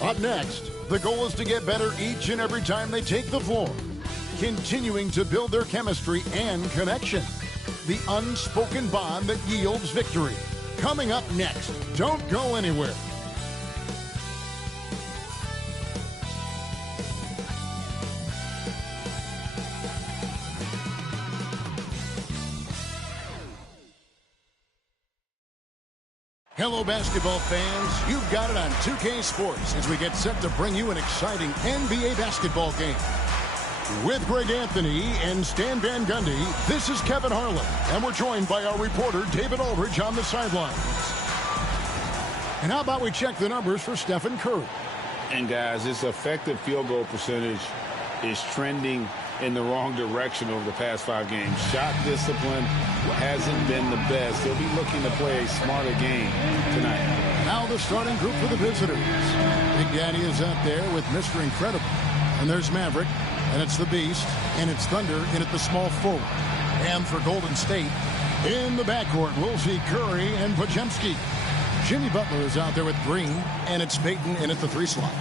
Up next, the goal is to get better each and every time they take the floor, continuing to build their chemistry and connection. The unspoken bond that yields victory. Coming up next. Don't go anywhere. Hello, basketball fans. You've got it on 2K Sports as we get set to bring you an exciting NBA basketball game. With Greg Anthony and Stan Van Gundy, this is Kevin Harlan, and we're joined by our reporter David Aldridge on the sidelines. And how about we check the numbers for Stephen Curry? And guys, his effective field goal percentage is trending in the wrong direction over the past 5 games. Shot discipline hasn't been the best. He'll be looking to play a smarter game tonight. Now the starting group for the visitors. Big Daddy is out there with Mr. Incredible. And there's Maverick, and it's the Beast, and it's Thunder in at the small forward. And for Golden State, in the backcourt, we'll see Curry and Podziemski. Jimmy Butler is out there with Green, and it's Payton in at the 3 slot.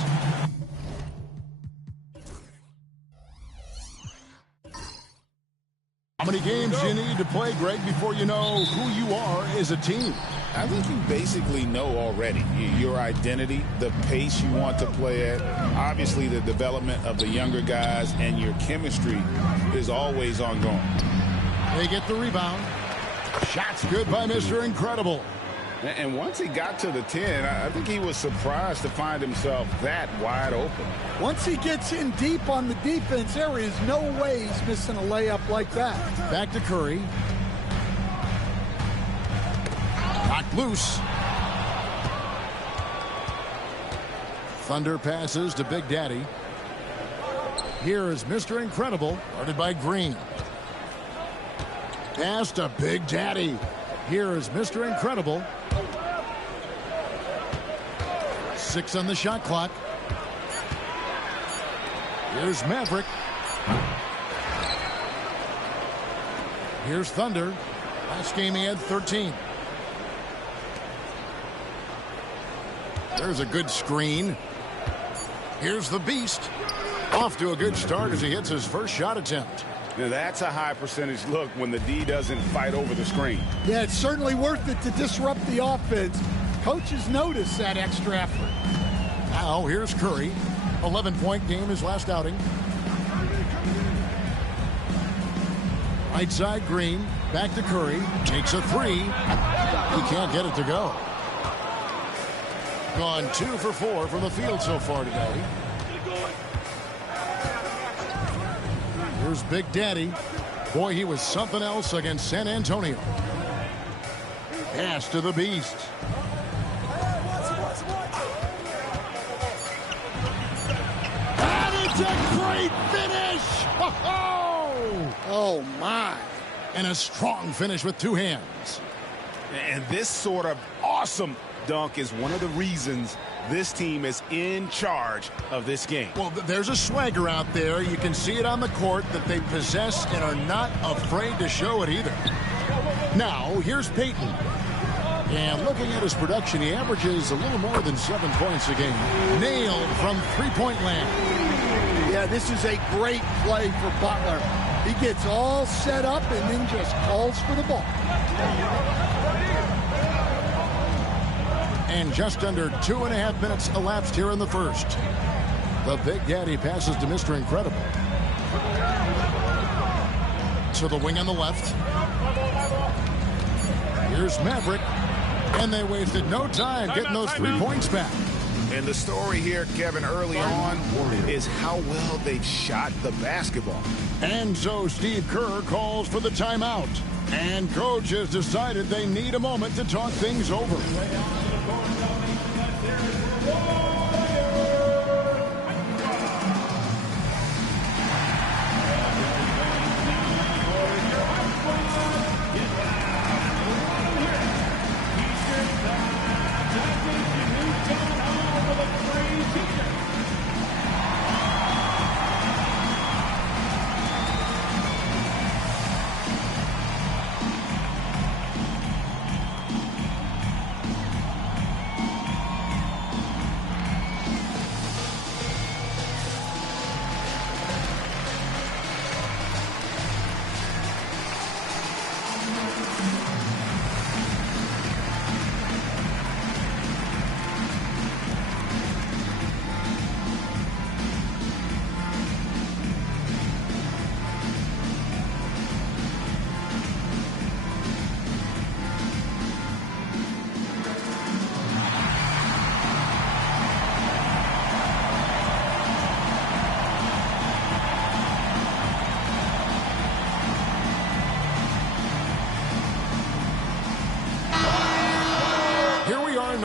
How many games do you need to play, Greg, before you know who you are as a team? I think you basically know already your identity, the pace you want to play at, obviously the development of the younger guys, and your chemistry is always ongoing. They get the rebound. Shots good by Mr. Incredible. And once he got to the 10, I think he was surprised to find himself that wide open. Once he gets in deep on the defense, there is no way he's missing a layup like that. Back to Curry. Knocked loose. Thunder passes to Big Daddy. Here is Mr. Incredible, guarded by Green. Pass to Big Daddy. Here is Mr. Incredible. 6 on the shot clock. Here's Maverick. Here's Thunder. Last game he had 13. There's a good screen. Here's the Beast. Off to a good start as he hits his first shot attempt. Now that's a high percentage look when the D doesn't fight over the screen. Yeah, it's certainly worth it to disrupt the offense. Coaches notice that extra effort. Now here's Curry. 11-point game his last outing. Right side Green. Back to Curry. Takes a 3. He can't get it to go. Gone 2 for 4 from the field so far today. Here's Big Daddy. Boy, he was something else against San Antonio. Pass to the Beast. And it's a great finish! Oh, my. And a strong finish with 2 hands. And this sort of awesome dunk is one of the reasons this team is in charge of this game. Well, there's a swagger out there. You can see it on the court that they possess and are not afraid to show it either. Now, here's Payton. And looking at his production, he averages a little more than 7 points a game. Nailed from three-point land. Yeah, this is a great play for Butler. He gets all set up and then just calls for the ball. And just under 2.5 minutes elapsed here in the first. The Big Daddy passes to Mr. Incredible. To the wing on the left. Here's Maverick. And they wasted no time getting those 3 points back. And the story here, Kevin, early on is how well they've shot the basketball. And so Steve Kerr calls for the timeout. And coach has decided they need a moment to talk things over.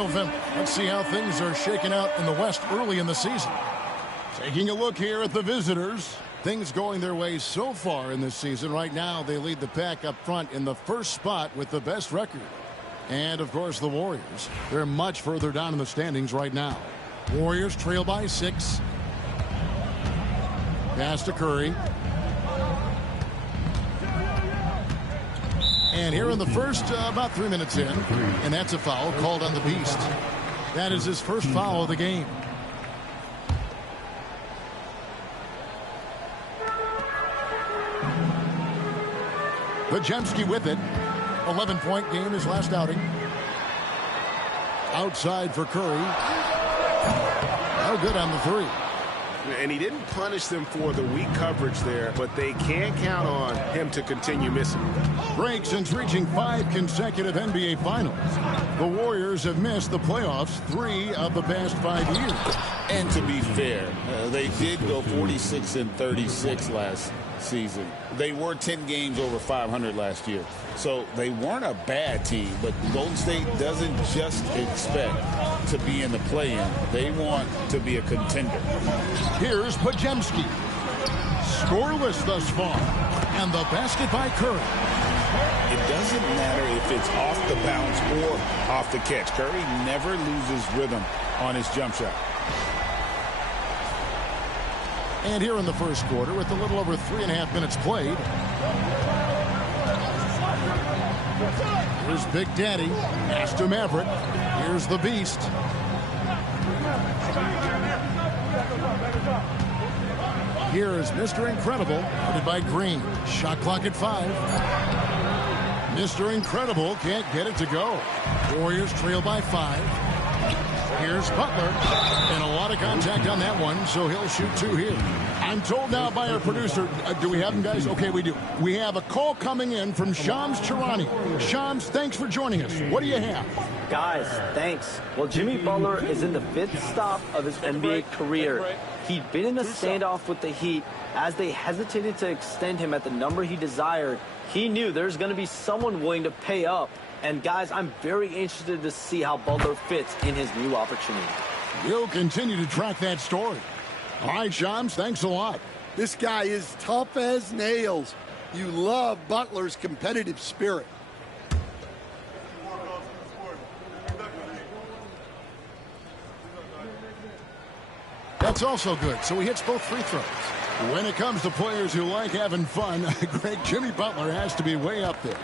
November. Let's see how things are shaking out in the West early in the season. Taking a look here at the visitors. Things going their way so far in this season. Right now, they lead the pack up front in the first spot with the best record. And, of course, the Warriors. They're much further down in the standings right now. Warriors trail by 6. Pass to Curry. And here in the first, about 3 minutes in, and that's a foul called on the Beast. That is his first foul of the game. Gsw with it. 11-point game his last outing. Outside for Curry. No good on the 3. And he didn't punish them for the weak coverage there, but they can't count on him to continue missing. Break since reaching 5 consecutive NBA Finals. The Warriors have missed the playoffs 3 of the past 5 years. And to be fair, they did go 46-36 last season. They were 10 games over 500 last year. So they weren't a bad team, but Golden State doesn't just expect to be in the play-in. They want to be a contender. Here's Gsw. Scoreless thus far. And the basket by Curry. It doesn't matter if it's off the bounce or off the catch. Curry never loses rhythm on his jump shot. And here in the first quarter, with a little over 3.5 minutes played. Here's Big Daddy. Pass to Maverick. Here's the Beast. Here is Mr. Incredible, guarded by Green. Shot clock at 5. Mr. Incredible can't get it to go. Warriors trail by 5. Here's Butler. And a lot of contact on that one, so he'll shoot 2 here. I'm told now by our producer, do we have him, guys? Okay, we do. We have a call coming in from Shams Charania. Shams, thanks for joining us. What do you have? Guys, thanks. Well, Jimmy Butler is in the 5th stop of his NBA career. He'd been in a standoff with the Heat. As they hesitated to extend him at the number he desired, he knew there's going to be someone willing to pay up. And, guys, I'm very interested to see how Butler fits in his new opportunity. We'll continue to track that story. All right, Shams, thanks a lot. This guy is tough as nails. You love Butler's competitive spirit. That's also good, so he hits both free throws. When it comes to players who like having fun, great Jimmy Butler has to be way up there.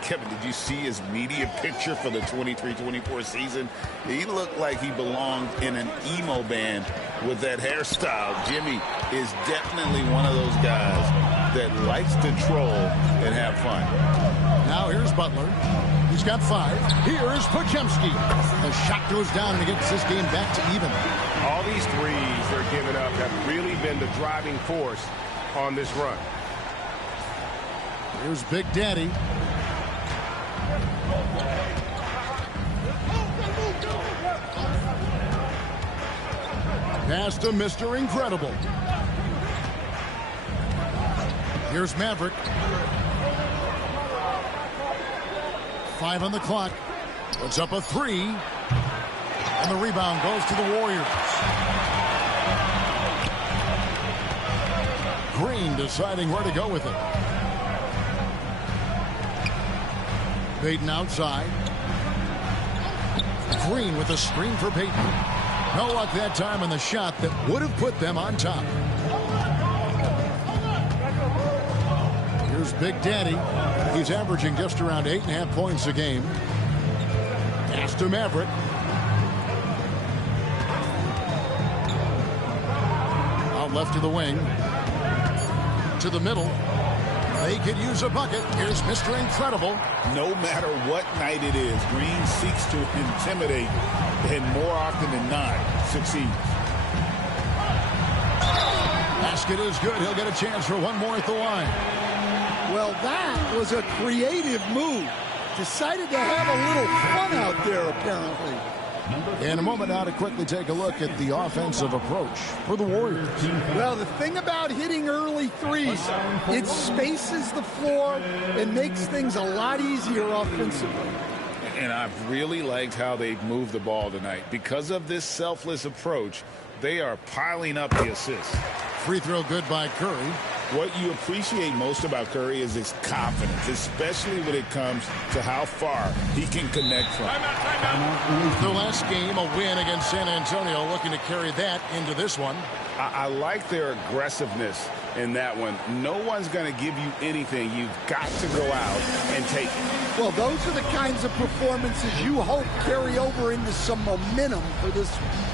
Kevin, did you see his media picture for the 23-24 season? He looked like he belonged in an emo band with that hairstyle. Jimmy is definitely one of those guys that likes to troll and have fun. Now here's Butler. He's got 5. Here's Gsw. The shot goes down and it gets this game back to even. All these threes they're giving up have really been the driving force on this run. Here's Big Daddy. Pass to Mr. Incredible. Here's Maverick. 5 on the clock. Puts up a 3. And the rebound goes to the Warriors. Green deciding where to go with it. Payton outside. Green with a screen for Payton. No luck that time on the shot that would have put them on top. Here's Big Daddy. He's averaging just around 8.5 points a game. Pass to Maverick. Out left to the wing. To the middle. They could use a bucket. Here's Mr. Incredible. No matter what night it is, Green seeks to intimidate and more often than not succeeds. Basket is good. He'll get a chance for one more at the line. Well, that was a creative move. Decided to have a little fun out there, apparently. In a moment now to quickly take a look at the offensive approach for the Warriors. Well, the thing about hitting early threes, it spaces the floor and makes things a lot easier offensively. And I've really liked how they've moved the ball tonight. Because of this selfless approach, they are piling up the assists. Free throw good by Curry. What you appreciate most about Curry is his confidence, especially when it comes to how far he can connect from. The last game, a win against San Antonio, looking to carry that into this one. I like their aggressiveness in that one. No one's going to give you anything. You've got to go out and take it. Well, those are the kinds of performances you hope carry over into some momentum for this one.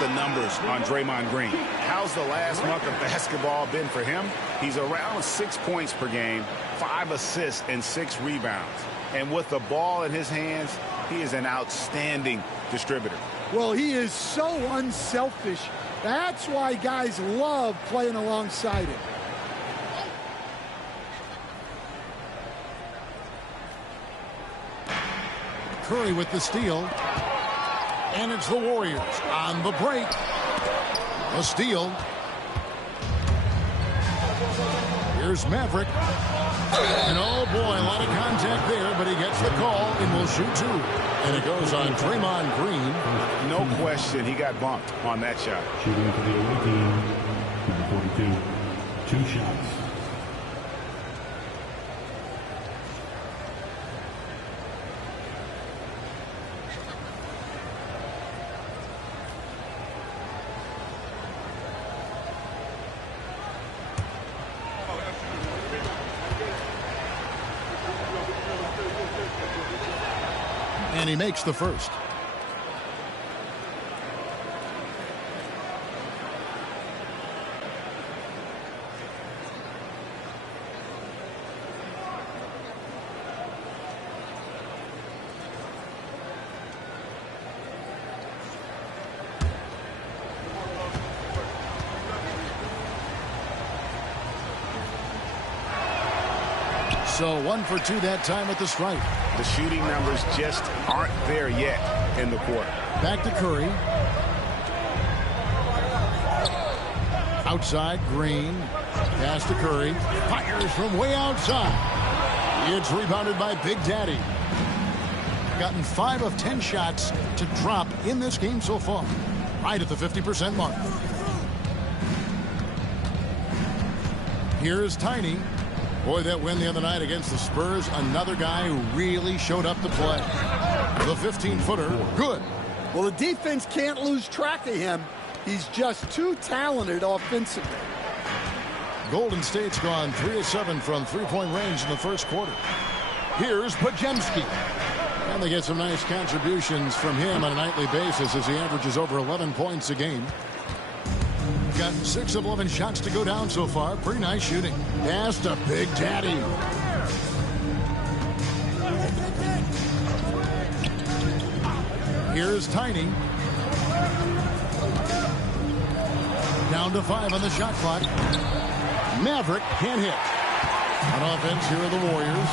The numbers on Draymond Green. How's the last month of basketball been for him? He's around 6 points per game, 5 assists, and 6 rebounds. And with the ball in his hands, he is an outstanding distributor. Well, he is so unselfish. That's why guys love playing alongside him. Curry with the steal. And it's the Warriors on the break. A steal. Here's Maverick. And oh boy, a lot of contact there, but he gets the call and will shoot two. And it goes on Draymond Green. No question, he got bumped on that shot. Shooting for the away team, number 42. 2 shots. And he makes the first. So 1 for 2 that time at the stripe. The shooting numbers just aren't there yet in the quarter. Back to Curry. Outside, Green. Pass to Curry. Fires from way outside. It's rebounded by Big Daddy. Gotten 5 of 10 shots to drop in this game so far. Right at the 50% mark. Here's Tiny. Boy, that win the other night against the Spurs, another guy who really showed up to play. The 15-footer, good. Well, the defense can't lose track of him. He's just too talented offensively. Golden State's gone 3 of 7 from three-point range in the first quarter. Here's Podziemski. And they get some nice contributions from him on a nightly basis as he averages over 11 points a game. Got 6 of 11 shots to go down so far. Pretty nice shooting. Pass to Big Daddy. Here's Tiny. Down to 5 on the shot clock. Maverick can't hit. On offense, here are the Warriors.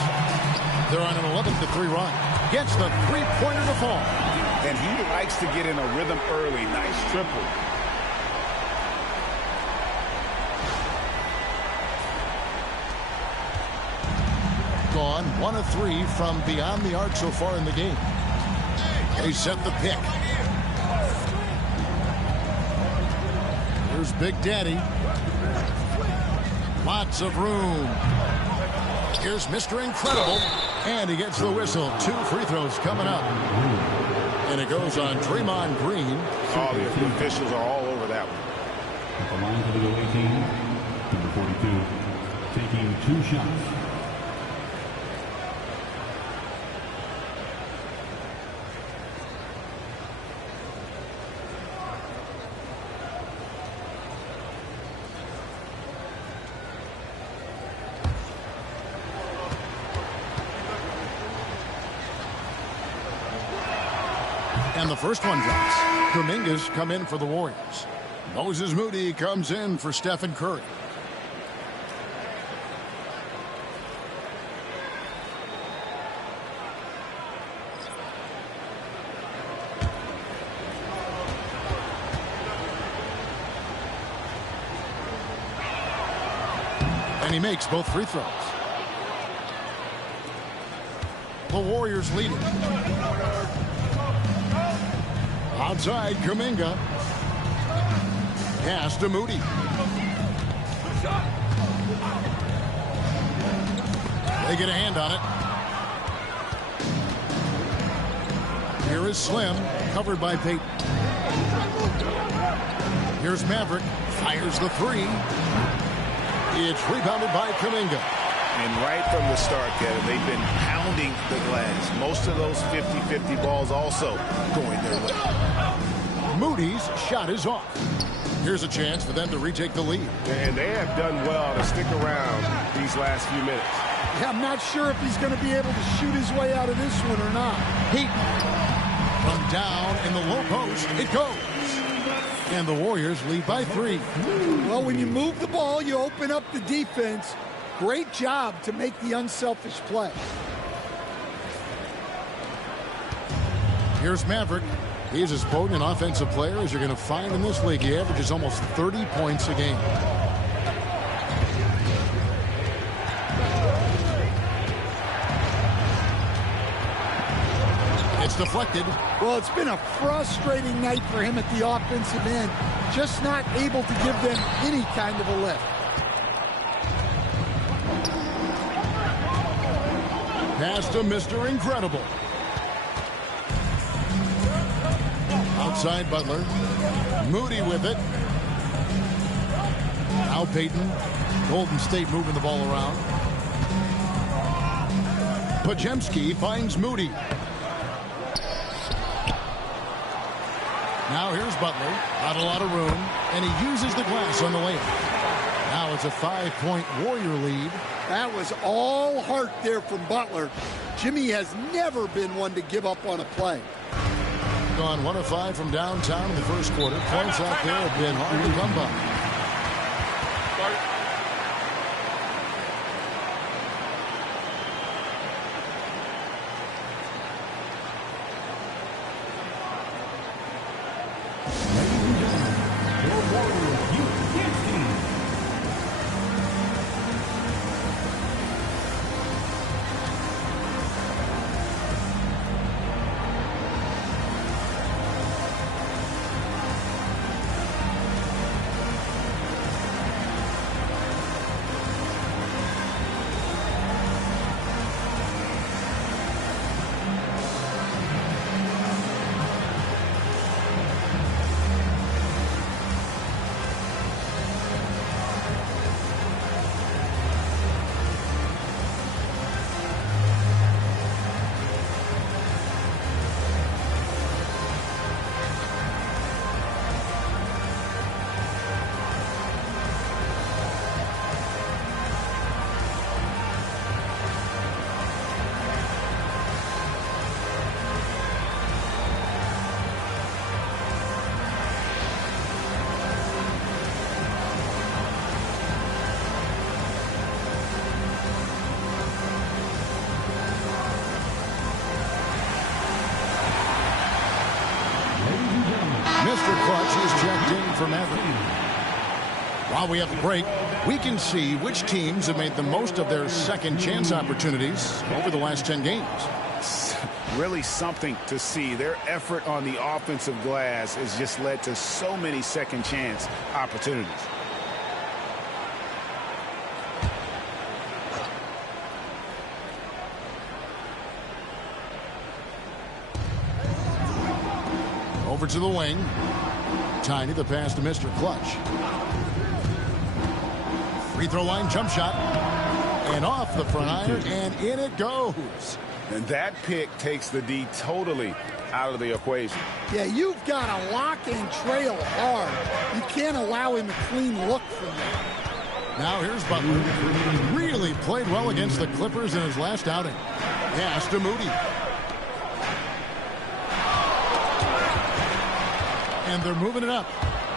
They're on an 11-3 run. Gets the three-pointer to fall. And he likes to get in a rhythm early. Nice triple. Gone 1 of 3 from beyond the arc so far in the game. They set the pick. Here's Big Daddy. Lots of room. Here's Mr. Incredible. And he gets the whistle. 2 free throws coming up. And it goes on Draymond Green. Oh, the officials are all over that one. At the line for the away team, number 42, taking 2 shots. And the first one drops. Kuminga's come in for the Warriors. Moses Moody comes in for Stephen Curry. And he makes both free throws. The Warriors leading. Outside, Kuminga. Pass to Moody. They get a hand on it. Here is Slim, covered by Peyton. Here's Maverick, fires the 3. It's rebounded by Kuminga. And right from the start, Kevin, they've been pounding the glass. Most of those 50-50 balls also going their way. Moody's shot is off. Here's a chance for them to retake the lead. And they have done well to stick around these last few minutes. Yeah, I'm not sure if he's going to be able to shoot his way out of this one or not. Heat from down in the low post. It goes. And the Warriors lead by 3. Well, when you move the ball, you open up the defense. Great job to make the unselfish play. Here's Maverick. He's as potent an offensive player as you're going to find in this league. He averages almost 30 points a game. It's deflected. Well, it's been a frustrating night for him at the offensive end. Just not able to give them any kind of a lift. Pass to Mr. Incredible. Outside Butler. Moody with it. Now Peyton. Golden State moving the ball around. Podziemski finds Moody. Now here's Butler. Not a lot of room. And he uses the glass on the layup. Now it's a 5-point Warrior lead. That was all heart there from Butler. Jimmy has never been one to give up on a play. Gone 1 of 5 from downtown in the first quarter. Points out there have been hard to come by. Mr. Clutch is checked in for Maverick. While we have the break, we can see which teams have made the most of their second chance opportunities over the last 10 games. Really something to see. Their effort on the offensive glass has just led to so many second chance opportunities. Over to the wing. Tiny, the pass to Mr. Clutch. Free throw line jump shot. And off the front iron, and in it goes. And that pick takes the D totally out of the equation. Yeah, you've got to lock and trail hard. You can't allow him a clean look from there. Now here's Butler. Really played well against the Clippers in his last outing. Pass to Moody. And they're moving it up.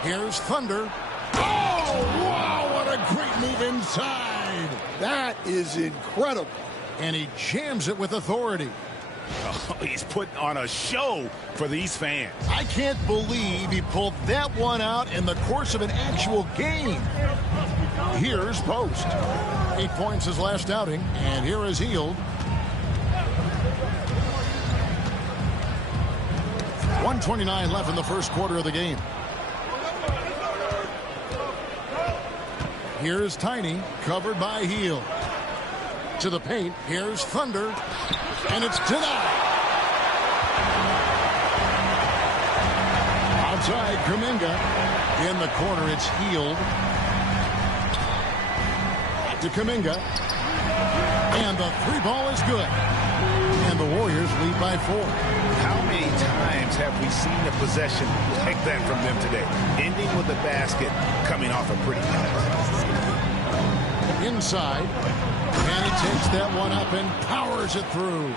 Here's Thunder. Oh, wow, what a great move inside. That is incredible. And he jams it with authority. Oh, he's putting on a show for these fans. I can't believe he pulled that one out in the course of an actual game. Here's Post. 8 points his last outing, and here is Hield. 1:29 left in the first quarter of the game. Here's Tiny, covered by Hield. To the paint, here's Thunder, and it's denied. Outside, Kuminga. In the corner, it's Hield. To Kuminga. And the three ball is good. And the Warriors lead by 4. How many times have we seen a possession like that from them today? Ending with a basket, coming off a pretty pass. Inside. And he takes that one up and powers it through.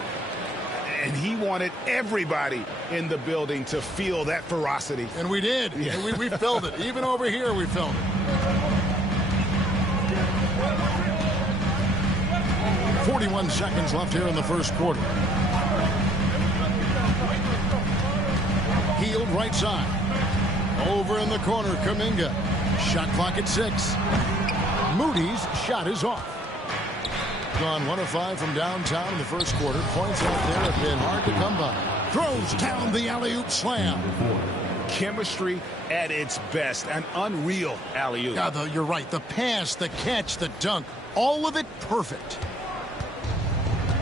And he wanted everybody in the building to feel that ferocity. And we did. Yeah. And we felt it. Even over here, we felt it. 41 seconds left here in the first quarter. Hield right side. Over in the corner, Kuminga. Shot clock at 6. Moody's shot is off. Gone 1 of 5 from downtown in the first quarter. Points out there have been hard to come by. Throws down the alley-oop slam. Chemistry at its best. An unreal alley-oop. Yeah, you're right. The pass, the catch, the dunk. All of it perfect.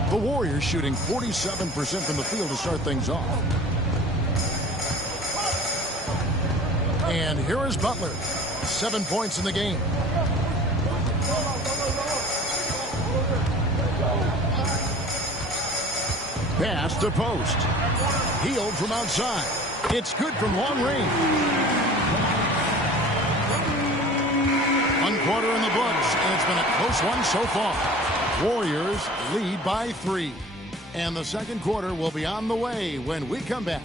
The Warriors shooting 47% from the field to start things off. And here is Butler. 7 points in the game. Pass to Post. Hield from outside. It's good from long range. 1 quarter in the books, and it's been a close one so far. Warriors lead by 3. And the second quarter will be on the way when we come back.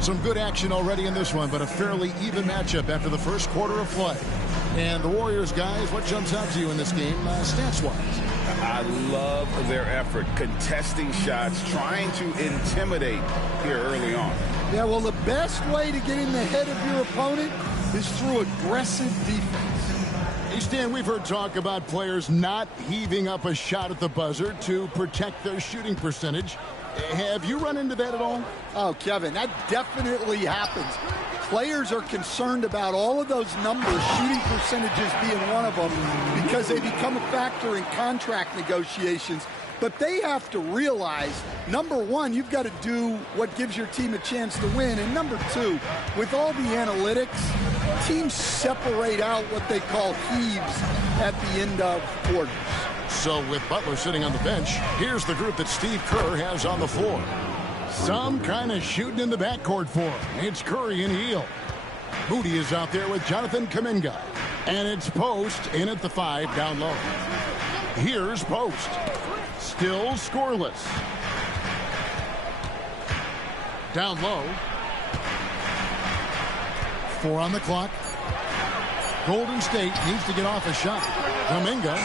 Some good action already in this one, but a fairly even matchup after the first quarter of play. And the Warriors, guys, what jumps out to you in this game, stats-wise? I love their effort, contesting shots, trying to intimidate here early on. Yeah, well, the best way to get in the head of your opponent is through aggressive defense. Hey, Stan, we've heard talk about players not heaving up a shot at the buzzer to protect their shooting percentage. Have you run into that at all? Oh, Kevin, that definitely happens. Players are concerned about all of those numbers, shooting percentages being one of them, because they become a factor in contract negotiations. But they have to realize, number one, you've got to do what gives your team a chance to win. And number two, with all the analytics, teams separate out what they call heaves at the end of quarters. So with Butler sitting on the bench, here's the group that Steve Kerr has on the floor. Some kind of shooting in the backcourt for him. It's Curry and Hield. Moody is out there with Jonathan Kuminga. And it's Post in at the 5 down low. Here's Post. Still scoreless. Down low. 4 on the clock. Golden State needs to get off a shot. Kuminga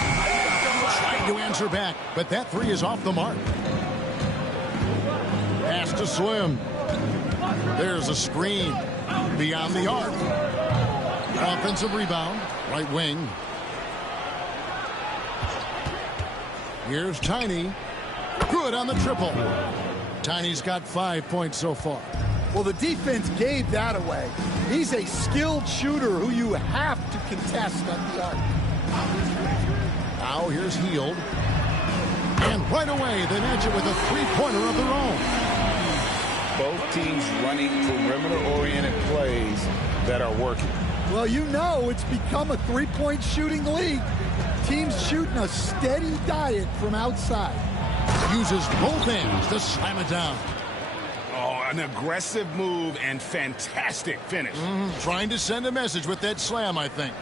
trying to answer back, but that 3 is off the mark. Pass to Swim. There's a screen beyond the arc. Offensive rebound, right wing. Here's Tiny. Good on the triple. Tiny's got 5 points so far. Well, the defense gave that away. He's a skilled shooter who you have to contest at the arc. Now here's Hield. And right away, they match it with a three-pointer of their own. Both teams running perimeter-oriented plays that are working. Well, you know it's become a three-point shooting league. Teams shooting a steady diet from outside. Uses both hands to slam it down. Oh, an aggressive move and fantastic finish. Trying to send a message with that slam, I think.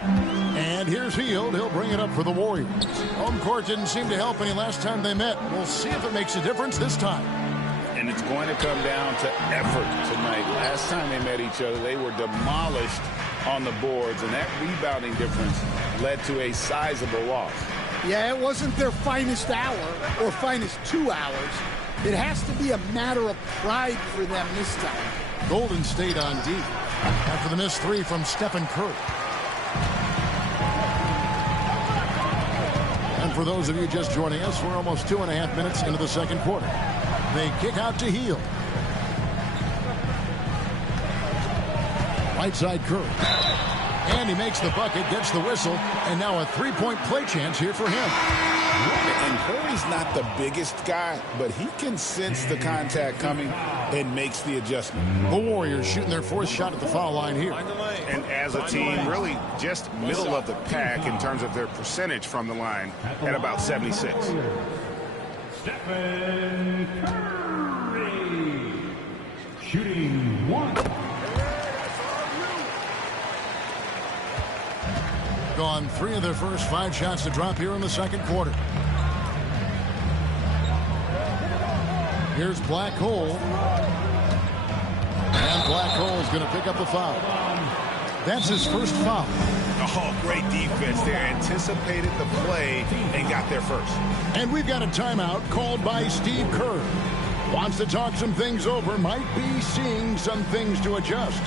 And here's Hield. He'll bring it up for the Warriors. Home court didn't seem to help any last time they met. We'll see if it makes a difference this time. And it's going to come down to effort tonight. Last time they met each other, they were demolished on the boards, and that rebounding difference led to a sizable loss. Yeah, it wasn't their finest hour or finest 2 hours. It has to be a matter of pride for them this time. Golden State on D after the missed 3 from Stephen Curry. And for those of you just joining us, we're almost 2.5 minutes into the second quarter. They kick out to Hield. Right side Curry. And he makes the bucket, gets the whistle, and now a three-point play chance here for him. And Curry's not the biggest guy, but he can sense the contact coming and makes the adjustment. The Warriors shooting their 4th shot at the foul line here. And as a team, really just middle of the pack in terms of their percentage from the line at about 76. Stephen Curry, shooting 1. Gone 3 of their first 5 shots to drop here in the second quarter. Here's Black Hole. And Black Hole's going to pick up the foul. That's his first foul. Oh, great defense there. Anticipated the play and got there first. And we've got a timeout called by Steve Kerr. Wants to talk some things over. Might be seeing some things to adjust.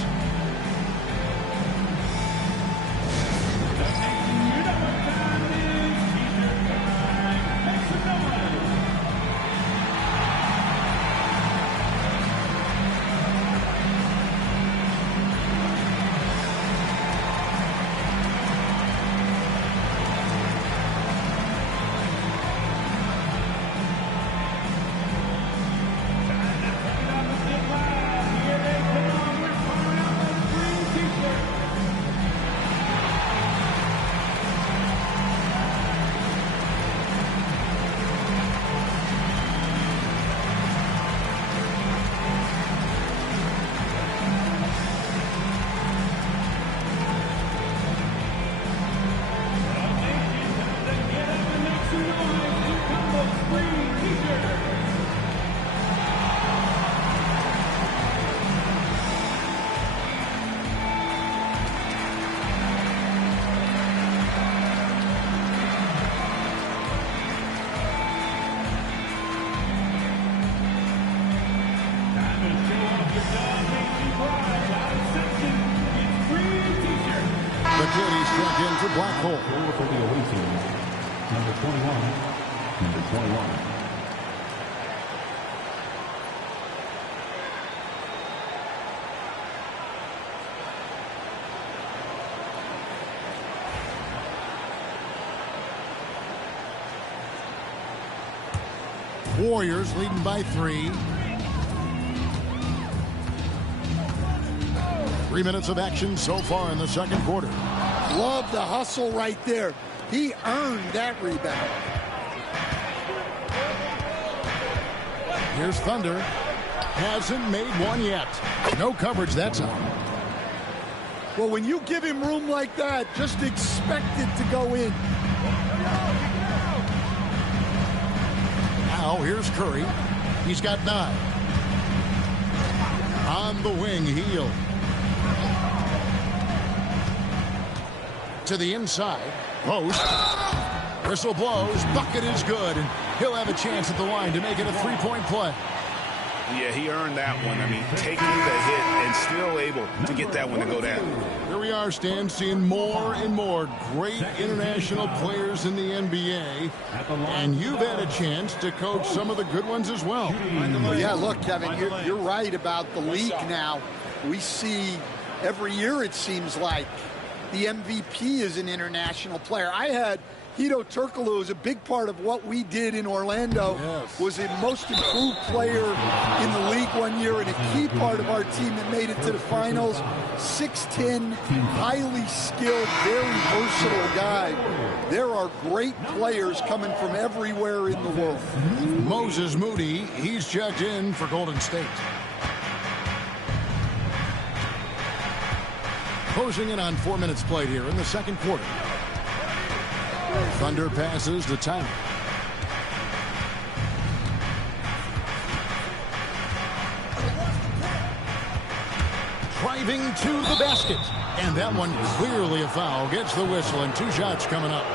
Struck in for Black Hole. For the away team, number 21. Number 21. Warriors leading by 3. 3 minutes of action so far in the second quarter. Love the hustle right there. He earned that rebound. Here's Thunder. Hasn't made one yet. No coverage that time. Well, when you give him room like that, just expect it to go in. Now here's Curry. He's got 9. On the wing, Hield. to the inside. Post. Whistle blows. Bucket is good. And he'll have a chance at the line to make it a three-point play. Yeah, he earned that one. I mean, taking the hit and still able to get that one to go down. Here we are, Stan, seeing more and more great international players in the NBA. And you've had a chance to coach some of the good ones as well. Yeah, look, Kevin, you're right about the league now. We see every year, it seems like, the MVP is an international player. I had Hedo Turkoglu was a big part of what we did in Orlando. Yes. Was a most improved player in the league one year and a key part of our team that made it to the finals. 6'10", highly skilled, very versatile guy. There are great players coming from everywhere in the world. Moses Moody, he's checked in for Golden State. Closing in on 4 minutes played here in the second quarter. Thunder passes to Tiny. Driving to the basket. And that one clearly a foul. Gets the whistle and 2 shots coming up.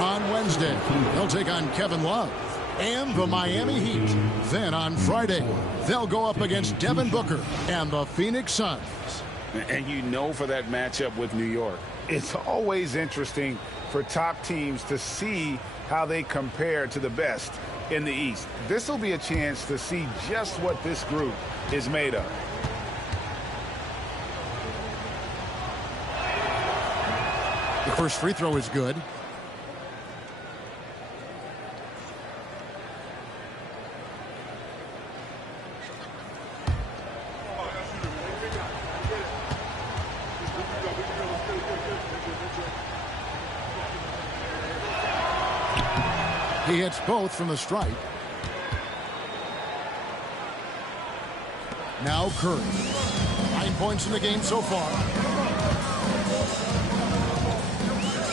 On Wednesday, they'll take on Kevin Love and the Miami Heat. Then on Friday, they'll go up against Devin Booker and the Phoenix Suns. And you know, for that matchup with New York, it's always interesting for top teams to see how they compare to the best in the East. This will be a chance to see just what this group is made of. The first free throw is good. He hits both from the stripe. Now Curry. 9 points in the game so far.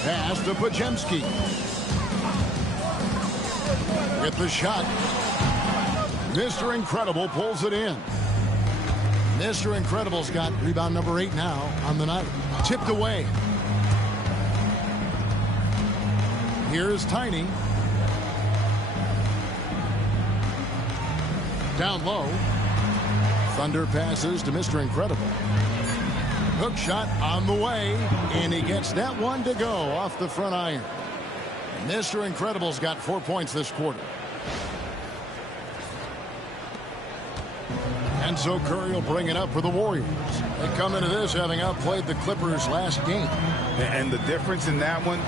Pass to Pajemski. With the shot. Mr. Incredible pulls it in. Mr. Incredible's got rebound number 8 now on the night. Tipped away. Here's Tiny. Down low. Thunder passes to Mr. Incredible. Hook shot on the way, and he gets that one to go off the front iron. Mr. Incredible's got 4 points this quarter. And so Curry will bring it up for the Warriors. They come into this having outplayed the Clippers last game. And the difference in that one,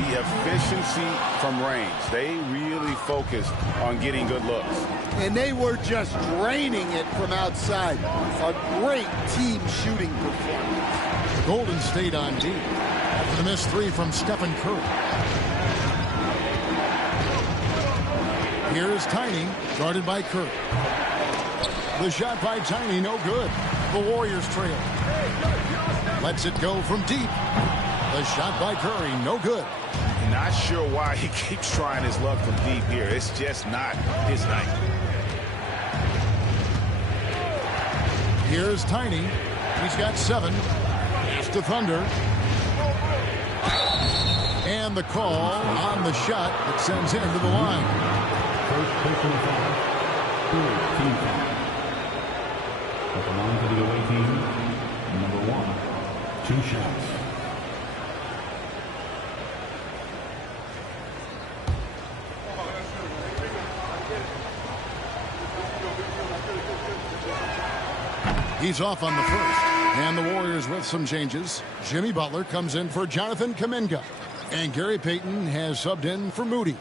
the efficiency from range. They really focused on getting good looks. And they were just draining it from outside. A great team shooting performance. Golden State on D after the missed 3 from Stephen Curry. Here's Tiny, guarded by Curry. The shot by Tiny, no good. The Warriors trail. Lets it go from deep. The shot by Curry, no good. Not sure why he keeps trying his luck from deep here. It's just not his night. Here's Tiny. He's got 7. Pass to Thunder. And the call on the shot that sends him to the line. First personal foul. Team foul. At the line for the away team, number 1. 2 shots. He's off on the first. And the Warriors with some changes. Jimmy Butler comes in for Jonathan Kuminga. And Gary Payton has subbed in for Moody.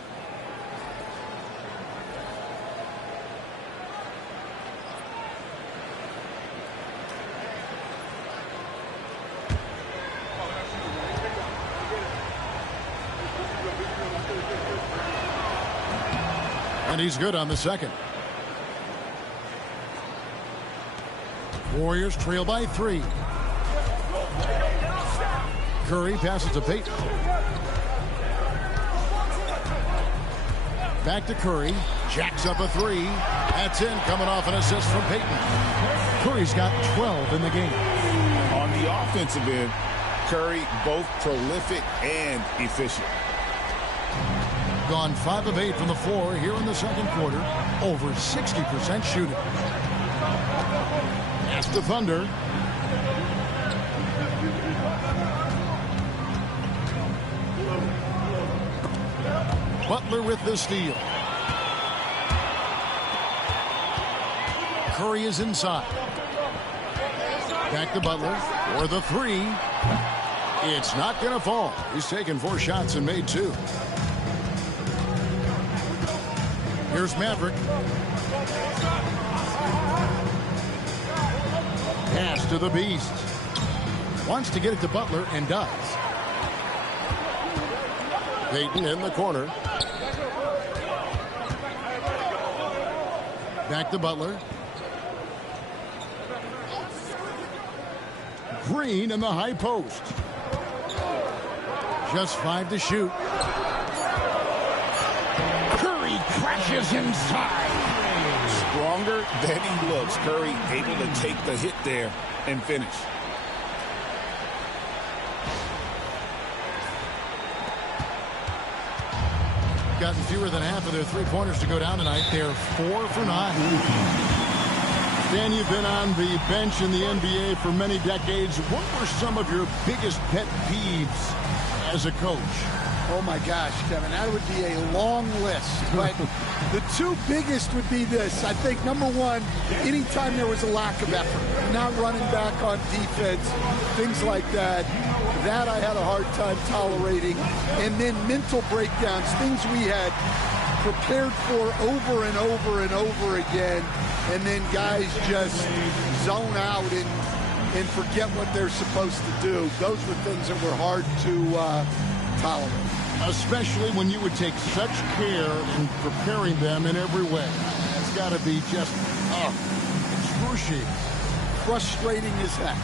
And he's good on the second. Warriors trail by 3. Curry passes to Payton. Back to Curry. Jacks up a 3. That's in, coming off an assist from Payton. Curry's got 12 in the game. On the offensive end, Curry, both prolific and efficient. Gone 5 of 8 from the floor here in the second quarter. Over 60% shooting. That's the Thunder. Butler with the steal. Curry is inside. Back to Butler for the three. It's not going to fall. He's taken 4 shots and made 2. Here's Maverick. Pass to the Beast. Wants to get it to Butler and does. Payton in the corner. Back to Butler. Green in the high post. Just 5 to shoot. Curry crashes inside. Stronger than he looks. Curry able to take the hit there and finish. Gotten fewer than half of their three-pointers to go down tonight. They're 4 for 9. Dan, you've been on the bench in the NBA for many decades. What were some of your biggest pet peeves as a coach? Oh, my gosh, Kevin, that would be a long list. But the 2 biggest would be this. I think, number 1, anytime there was a lack of effort, not running back on defense, things like that, that I had a hard time tolerating. And then mental breakdowns, things we had prepared for over and over and over again, and then guys just zone out and forget what they're supposed to do. Those were things that were hard to tolerate. Especially when you would take such care in preparing them in every way. It's got to be just excruciating. Frustrating as heck.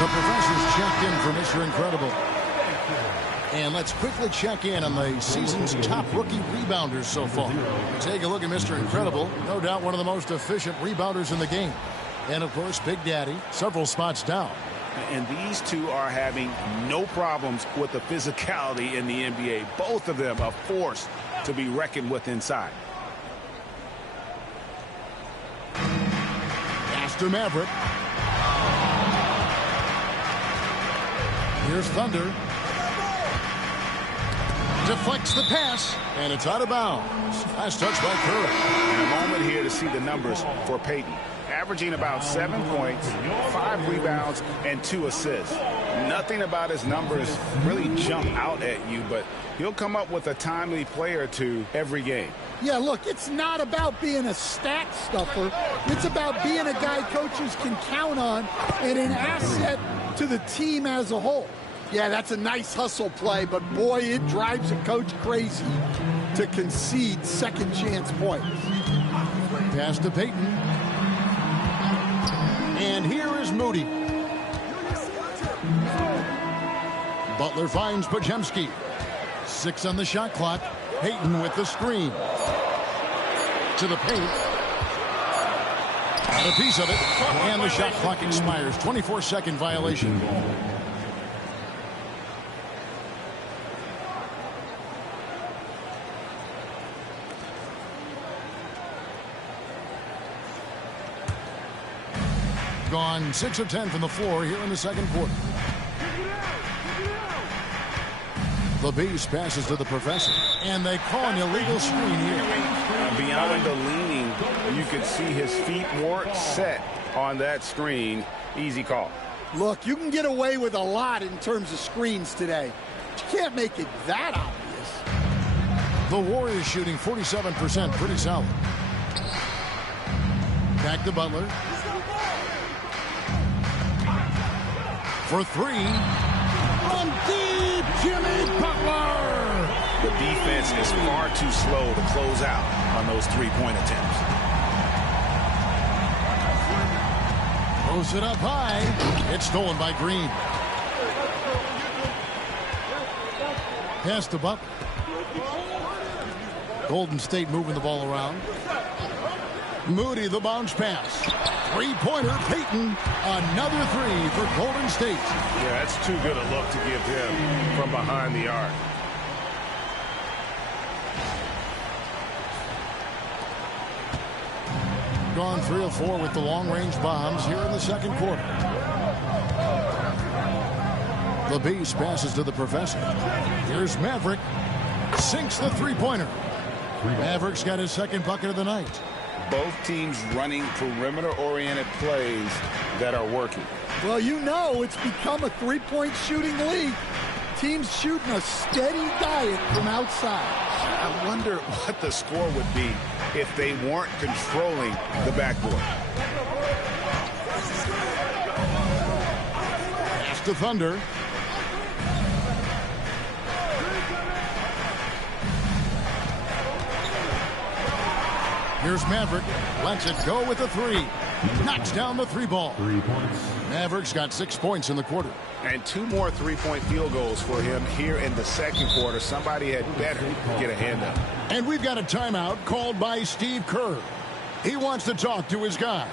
The professor's checked in for Mr. Incredible. And let's quickly check in on the season's top rookie rebounders so far. Take a look at Mr. Incredible. No doubt one of the most efficient rebounders in the game. And, of course, Big Daddy, several spots down. And these two are having no problems with the physicality in the NBA. Both of them a force to be reckoned with inside. Master Maverick. Here's Thunder. Deflects the pass, and it's out of bounds. Nice touch by Curry. And a moment here to see the numbers for Payton. Averaging about 7 points, 5 rebounds, and 2 assists. Nothing about his numbers really jump out at you, but he'll come up with a timely play or two every game. Yeah, look, it's not about being a stat stuffer. It's about being a guy coaches can count on and an asset to the team as a whole. Yeah, that's a nice hustle play, but boy, it drives a coach crazy to concede second chance points. Pass to Payton. And here is Moody. Butler finds Podziemski. 6 on the shot clock. Payton with the screen. To the paint. Got a piece of it. And the shot clock expires. 24-second violation. Gone 6 of 10 from the floor here in the second quarter. The Beast passes to the professor, and they call an illegal screen here. Beyond the leaning, you could see his feet weren't set on that screen. Easy call. Look, you can get away with a lot in terms of screens today. But you can't make it that obvious. The Warriors shooting 47%, pretty solid. Back to Butler. For three. From deep, Jimmy Butler! The defense is far too slow to close out on those three-point attempts. Throws it up high. It's stolen by Green. Pass to Butler. Golden State moving the ball around. Moody, the bounce pass. Three-pointer, Payton. Another three for Golden State. Yeah, that's too good a look to give him from behind the arc. Gone 3 of 4 with the long-range bombs here in the second quarter. The Beast passes to the Professor. Here's Maverick. Sinks the three-pointer. Maverick's got his second bucket of the night. Both teams running perimeter-oriented plays that are working. Well, you know it's become a three-point shooting league. Teams shooting a steady diet from outside. I wonder what the score would be if they weren't controlling the backboard. Pass to Thunder. Here's Maverick. Lets it go with a three. Knocks down the three ball. 3 points. Mavericks got 6 points in the quarter. And 2 more three-point field goals for him here in the second quarter. Somebody had better get a hand up. And we've got a timeout called by Steve Kerr. He wants to talk to his guys.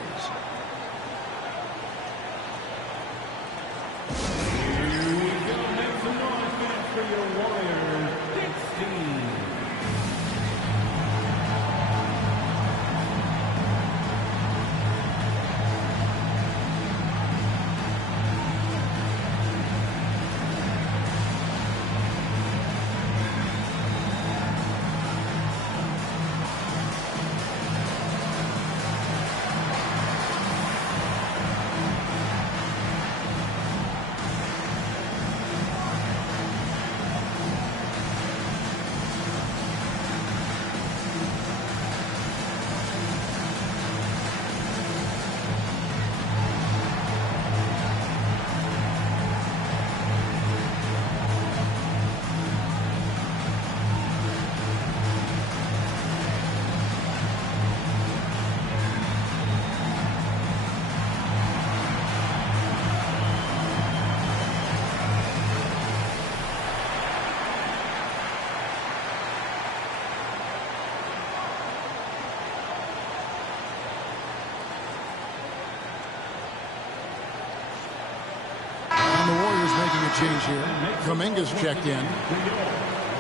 Change here. Kuminga's checked in.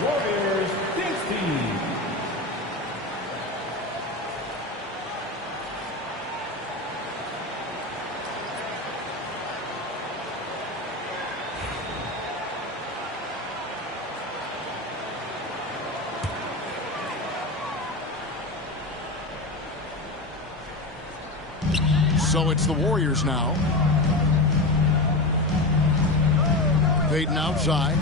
Warriors 16. So it's the Warriors now. Payton outside.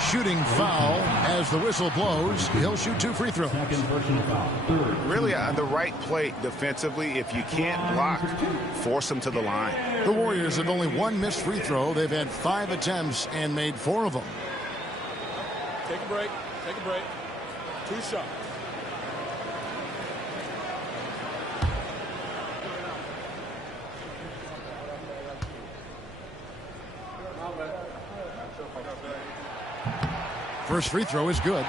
Shooting foul as the whistle blows. He'll shoot 2 free throws. Second personal foul. Third. Really on the right plate defensively. If you can't block, force them to the line. The Warriors have only 1 missed free throw. They've had 5 attempts and made 4 of them. Take a break. Take a break. 2 shots. First free throw is good.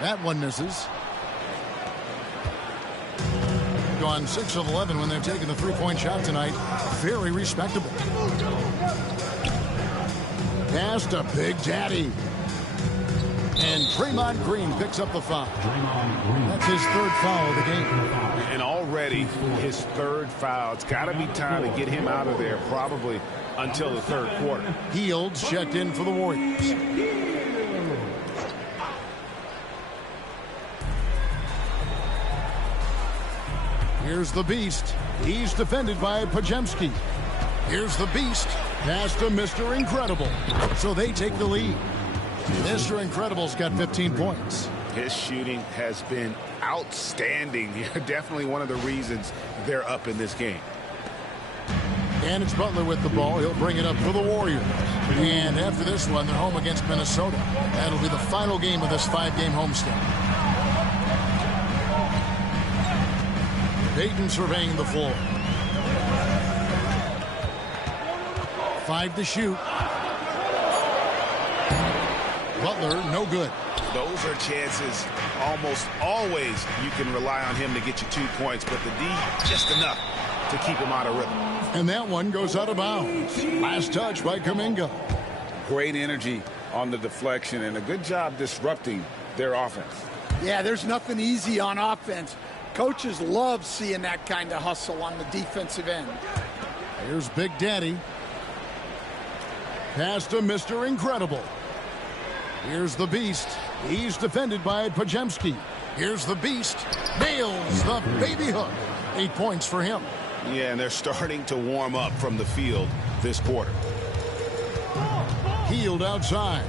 That one misses. Gone 6 of 11 when they've taken the three-point shot tonight. Very respectable. Pass to Big Daddy. And Draymond Green picks up the foul. That's his third foul of the game. And already his third foul. It's got to be time to get him out of there, probably until the third quarter. Fields checked in for the Warriors. Here's the Beast. He's defended by Podziemski. Here's the Beast. Pass to Mr. Incredible. So they take the lead. Mr. Incredible's got 15 points. His shooting has been outstanding. Definitely one of the reasons they're up in this game. And it's Butler with the ball. He'll bring it up for the Warriors. And after this one, they're home against Minnesota. That'll be the final game of this 5-game homestand. Payton surveying the floor. 5 to shoot. Butler, no good. Those are chances almost always you can rely on him to get you 2 points, but the D, just enough to keep him out of rhythm. And that one goes out of bounds. Last touch by Kuminga. Great energy on the deflection and a good job disrupting their offense. Yeah, there's nothing easy on offense. Coaches love seeing that kind of hustle on the defensive end. Here's Big Daddy. Pass to Mr. Incredible. Here's the Beast. He's defended by Podziemski. Here's the Beast. Nails the baby hook. 8 points for him. Yeah, and they're starting to warm up from the field this quarter. Healed outside.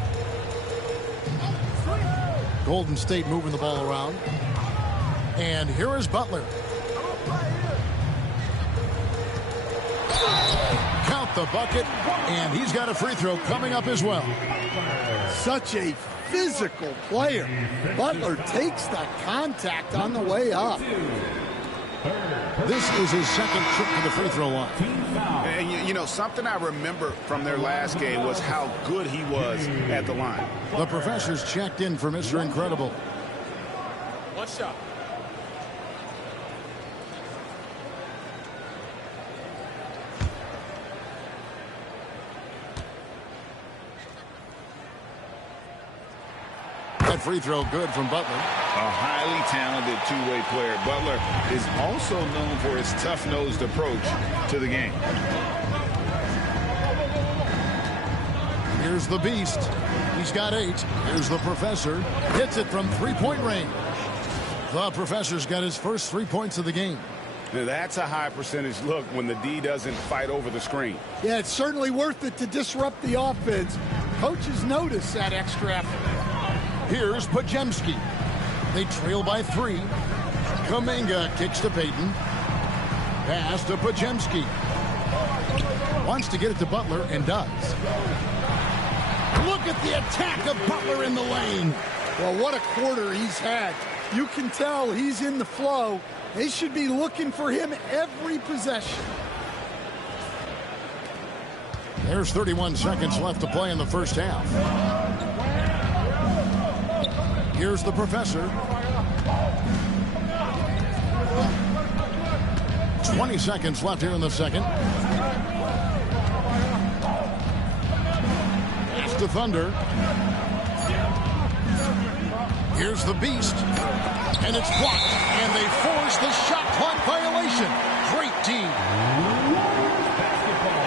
Golden State moving the ball around. And here is Butler. Count the bucket. And he's got a free throw coming up as well. Such a physical player. Butler takes that contact on the way up. This is his second trip to the free throw line. And you know, something I remember from their last game was how good he was at the line. The professor's checked in for Mr. Incredible. One shot. That free throw good from Butler. A highly talented two-way player. Butler is also known for his tough-nosed approach to the game. Here's the Beast. He's got 8. Here's the Professor. Hits it from three-point range. The Professor's got his first 3 points of the game. Now, that's a high percentage look when the D doesn't fight over the screen. Yeah, it's certainly worth it to disrupt the offense. Coaches notice that extra effort. Here's Podziemski. They trail by 3. Kuminga kicks to Payton. Pass to Podziemski. Wants to get it to Butler and does. Look at the attack of Butler in the lane. Well, what a quarter he's had. You can tell he's in the flow. They should be looking for him every possession. There's 31 seconds left to play in the first half. Here's the Professor. 20 seconds left here in the second. It's the Thunder. Here's the Beast. And it's blocked. And they force the shot clock violation. Great team.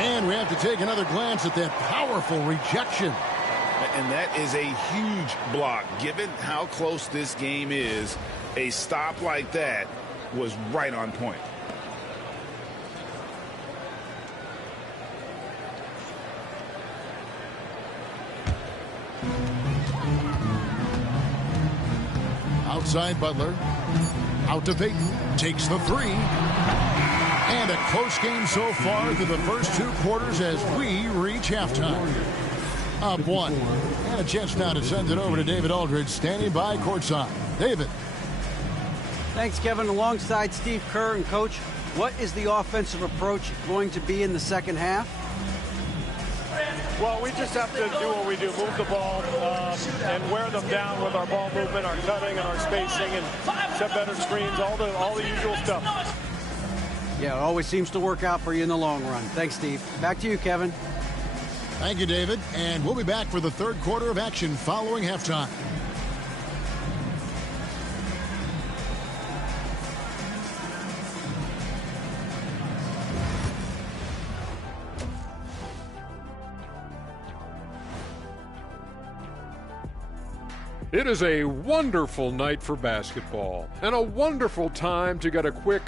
And we have to take another glance at that powerful rejection. And that is a huge block. Given how close this game is, a stop like that was right on point. Outside Butler. Out to Payton. Takes the 3. And a close game so far through the first 2 quarters as we reach halftime. Up 1. And a chance now to send it over to David Aldridge, standing by courtside. David. Thanks, Kevin. Alongside Steve Kerr and Coach, what is the offensive approach going to be in the second half? Well, we just have to do what we do, move the ball and wear them down with our ball movement, our cutting, and our spacing, and set better screens, all the usual stuff. Yeah, it always seems to work out for you in the long run. Thanks, Steve. Back to you, Kevin. Thank you, David. And we'll be back for the third quarter of action following halftime. It is a wonderful night for basketball and a wonderful time to get a quick,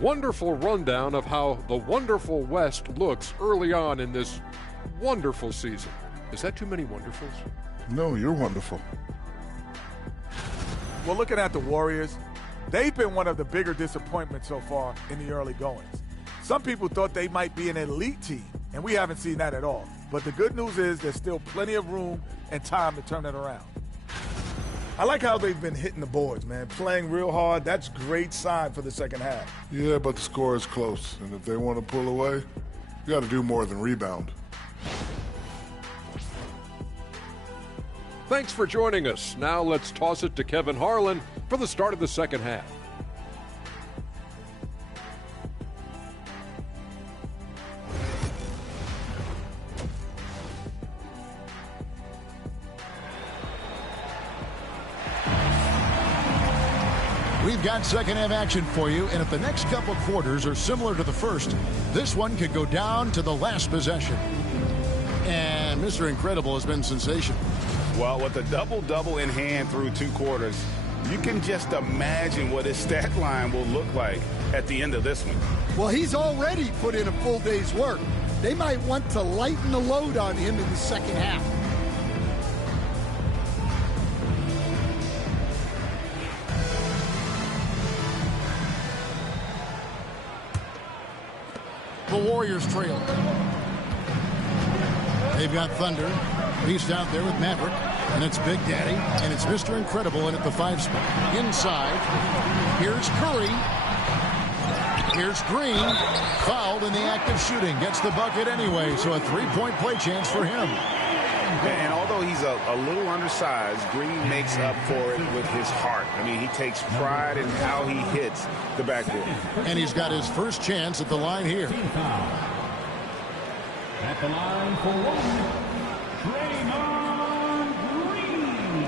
wonderful rundown of how the wonderful West looks early on in this wonderful season. Is that too many wonderfuls? No, you're wonderful. Well, looking at the Warriors, they've been one of the bigger disappointments so far in the early goings. Some people thought they might be an elite team, and we haven't seen that at all. But the good news is there's still plenty of room and time to turn it around. I like how they've been hitting the boards, man. Playing real hard, that's great sign for the second half. Yeah, but the score is close, and if they want to pull away, you got to do more than rebound. Thanks for joining us. Now let's toss it to Kevin Harlan for the start of the second half. We've got second half action for you, and if the next couple quarters are similar to the first, this one could go down to the last possession. And Mr. Incredible has been sensational. Well, with a double-double in hand through 2 quarters, you can just imagine what his stat line will look like at the end of this one. Well, he's already put in a full day's work. They might want to lighten the load on him in the second half. The Warriors trail. They've got Thunder. He's out there with Maverick. And it's Big Daddy. And it's Mr. Incredible in at the 5 spot. Inside. Here's Curry. Here's Green. Fouled in the act of shooting. Gets the bucket anyway. So a 3-point play chance for him. And although he's a little undersized, Green makes up for it with his heart. I mean, he takes pride in how he hits the backboard. And he's got his first chance at the line here. At the line for one, Draymond Green.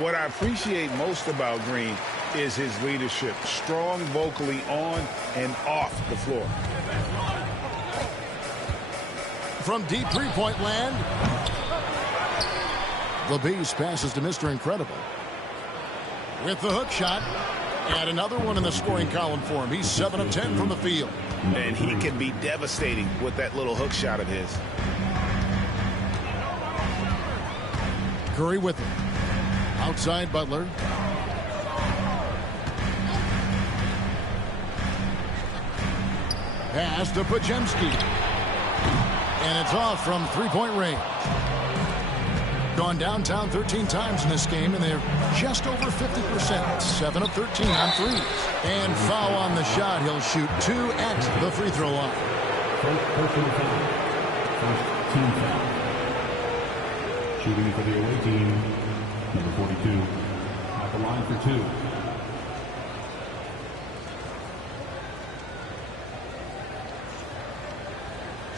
What I appreciate most about Green is his leadership. Strong vocally on and off the floor. From deep three-point land, the Beast passes to Mr. Incredible. With the hook shot, and another one in the scoring column for him. He's 7 of 10 from the field. And he can be devastating with that little hook shot of his. Curry with him. Outside Butler. Pass to Pajemski. And it's off from three-point range. Gone downtown 13 times in this game, and they're just over 50%. 7 of 13 on threes. And foul on the shot. He'll shoot 2 at the free throw line. First personal foul. First team foul. Shooting for the away team, number 42. At the line for 2.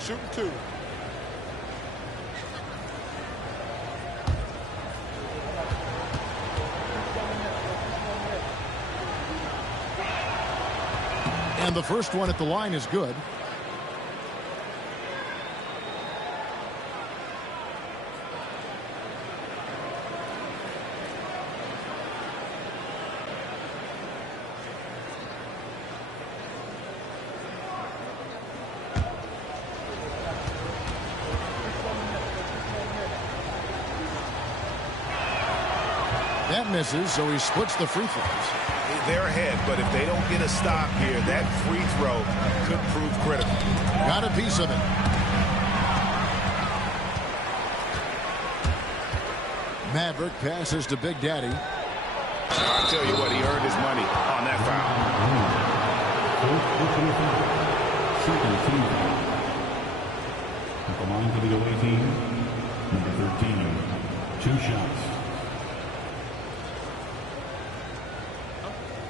Shooting 2. And the first one at the line is good. That misses, so he splits the free throws. They're ahead, but if they don't get a stop here, that free throw could prove critical. Got a piece of it. Maverick passes to Big Daddy. I'll tell you what, he earned his money on that foul. Second team foul. At the line for the away team, number 13. 2 shots.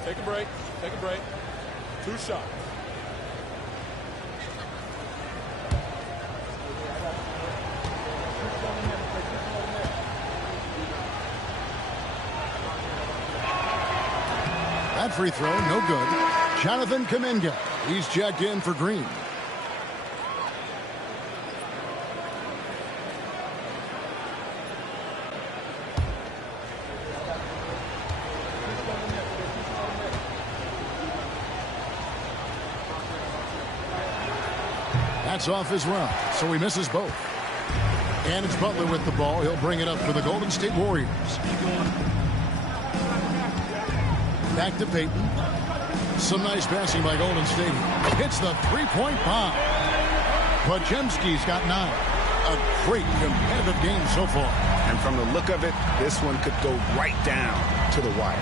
Take a break. Take a break. 2 shots. That free throw, no good. Jonathan Kuminga, he's checked in for Green. That's off as well, so he misses both. And it's Butler with the ball. He'll bring it up for the Golden State Warriors. Back to Payton. Some nice passing by Golden State. Hits the three-point bomb. Podziemski's got 9. A great competitive game so far. And from the look of it, this one could go right down to the wire.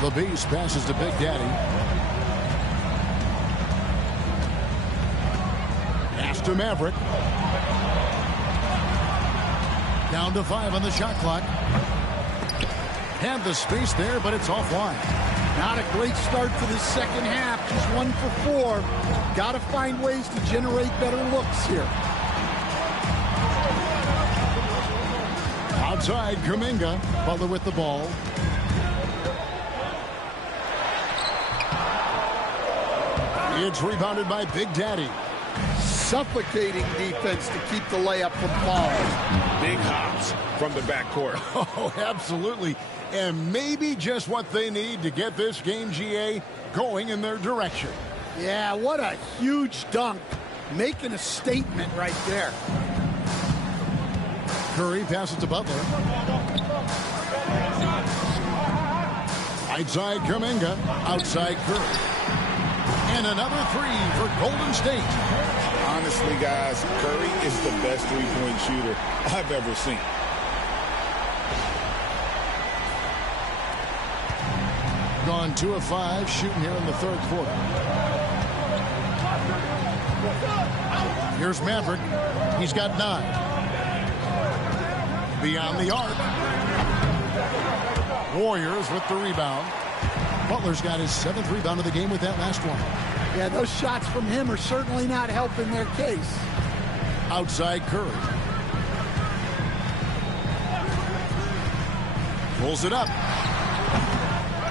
The Beast passes to Big Daddy. To Maverick. Down to 5 on the shot clock. Had the space there, but it's offline. Not a great start for the second half. Just 1 for 4. Got to find ways to generate better looks here. Outside, Kuminga. Butler with the ball. It's rebounded by Big Daddy. Suffocating defense to keep the layup from falling. Big hops from the backcourt. Oh, absolutely. And maybe just what they need to get this game, GA, going in their direction. Yeah, what a huge dunk. Making a statement right there. Curry passes to Butler. Right side, Kuminga. Outside, Curry. And another 3 for Golden State. Honestly, guys, Curry is the best three-point shooter I've ever seen. Gone 2 of 5 shooting here in the third quarter. Here's Maverick. He's got 9. Beyond the arc. Warriors with the rebound. Butler's got his 7th rebound of the game with that last one. Yeah, those shots from him are certainly not helping their case. Outside Curry. Pulls it up.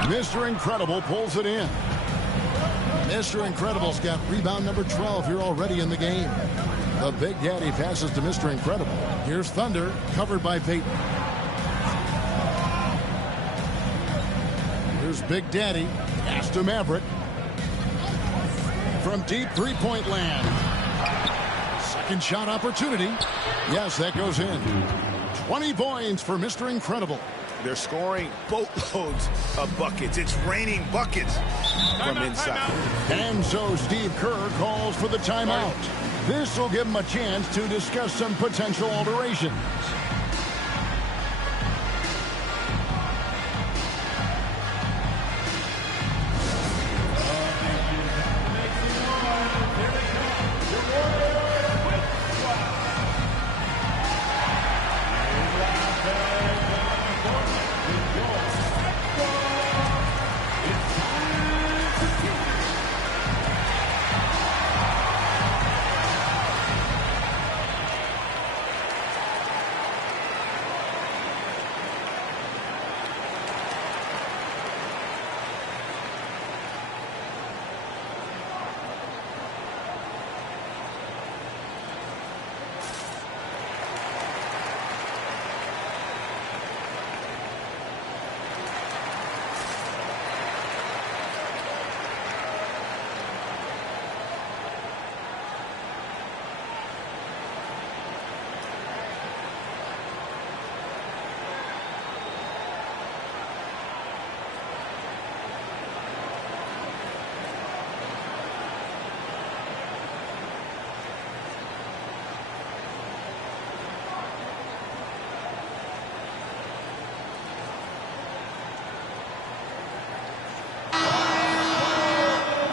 Mr. Incredible pulls it in. Mr. Incredible's got rebound number 12 here already in the game. The Big Daddy passes to Mr. Incredible. Here's Thunder, covered by Payton. Here's Big Daddy, pass to Maverick. From deep three-point land. Second shot opportunity. Yes, that goes in. 20 points for Mr. Incredible. They're scoring boatloads of buckets. It's raining buckets from inside. And so Steve Kerr calls for the timeout. This will give him a chance to discuss some potential alterations.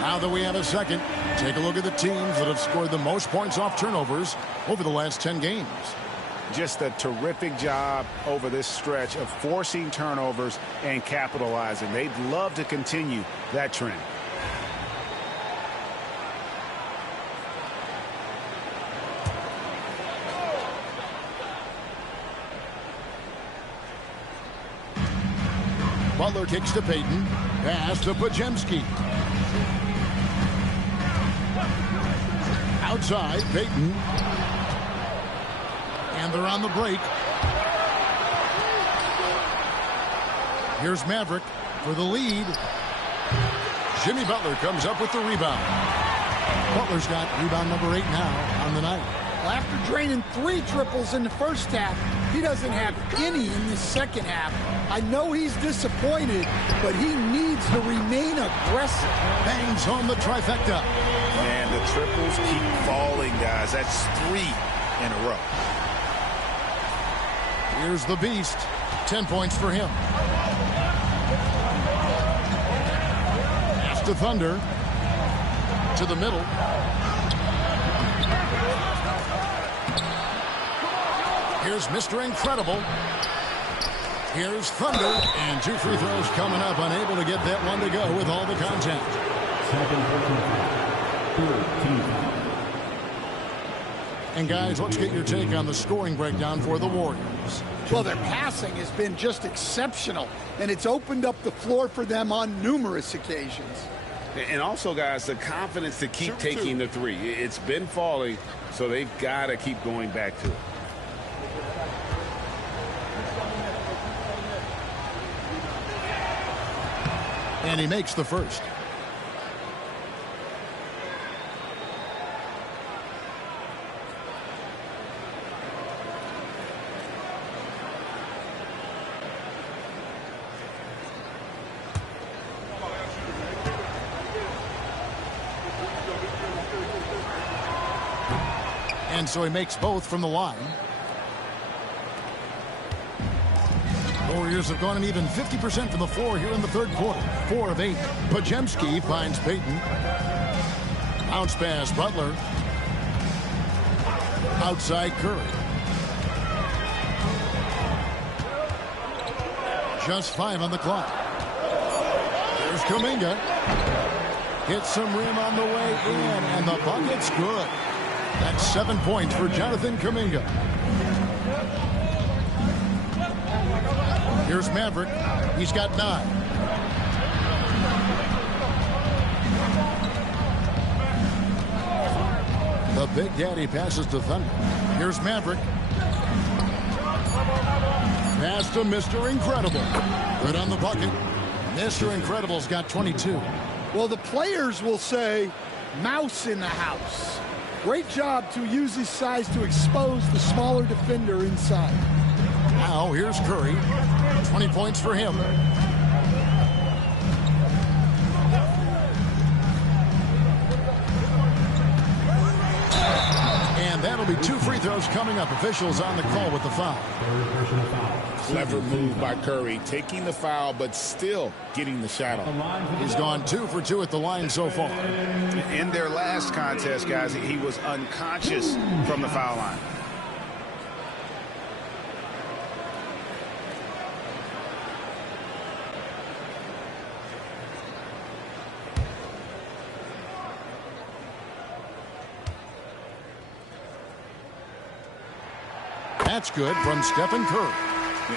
Now that we have a second, take a look at the teams that have scored the most points off turnovers over the last 10 games. Just a terrific job over this stretch of forcing turnovers and capitalizing. They'd love to continue that trend. Butler kicks to Payton. Pass to Pajemski. Outside, Payton. And they're on the break. Here's Maverick for the lead. Jimmy Butler comes up with the rebound. Butler's got rebound number 8 now on the night. Well, after draining 3 triples in the first half, he doesn't have any in the second half. I know he's disappointed, but he needs to remain aggressive. Bangs home the trifecta. And the triples keep falling, guys. That's 3 in a row. Here's the Beast. 10 points for him. Pass to Thunder. To the middle. Here's Mr. Incredible. Here's Thunder. And 2 free throws coming up. Unable to get that one to go with all the contact. And guys, let's get your take on the scoring breakdown for the Warriors. Well, their passing has been just exceptional, and it's opened up the floor for them on numerous occasions. And also, guys, the confidence to keep taking the 3. It's been falling, so they've got to keep going back to it. And he makes the first. And so he makes both from the line. Warriors have gone an even 50% from the floor here in the third quarter. 4 of 8. Pajemski finds Payton. Bounce pass, Butler. Outside, Curry. Just 5 on the clock. There's Kuminga. Hits some rim on the way in, and the bucket's good. That's 7 points for Jonathan Kuminga. Here's Maverick. He's got 9. The Big Daddy passes to Thunder. Here's Maverick. Pass to Mr. Incredible. Good on the bucket. Mr. Incredible's got 22. Well, the players will say, mouse in the house. Great job to use his size to expose the smaller defender inside. Now here's Curry. 20 points for him. And that'll be 2 free throws coming up. Officials on the call with the foul. Clever move by Curry, taking the foul, but still getting the shot off. He's gone 2 for 2 at the line so far. In their last contest, guys, he was unconscious from the foul line. That's good from Stephen Curry.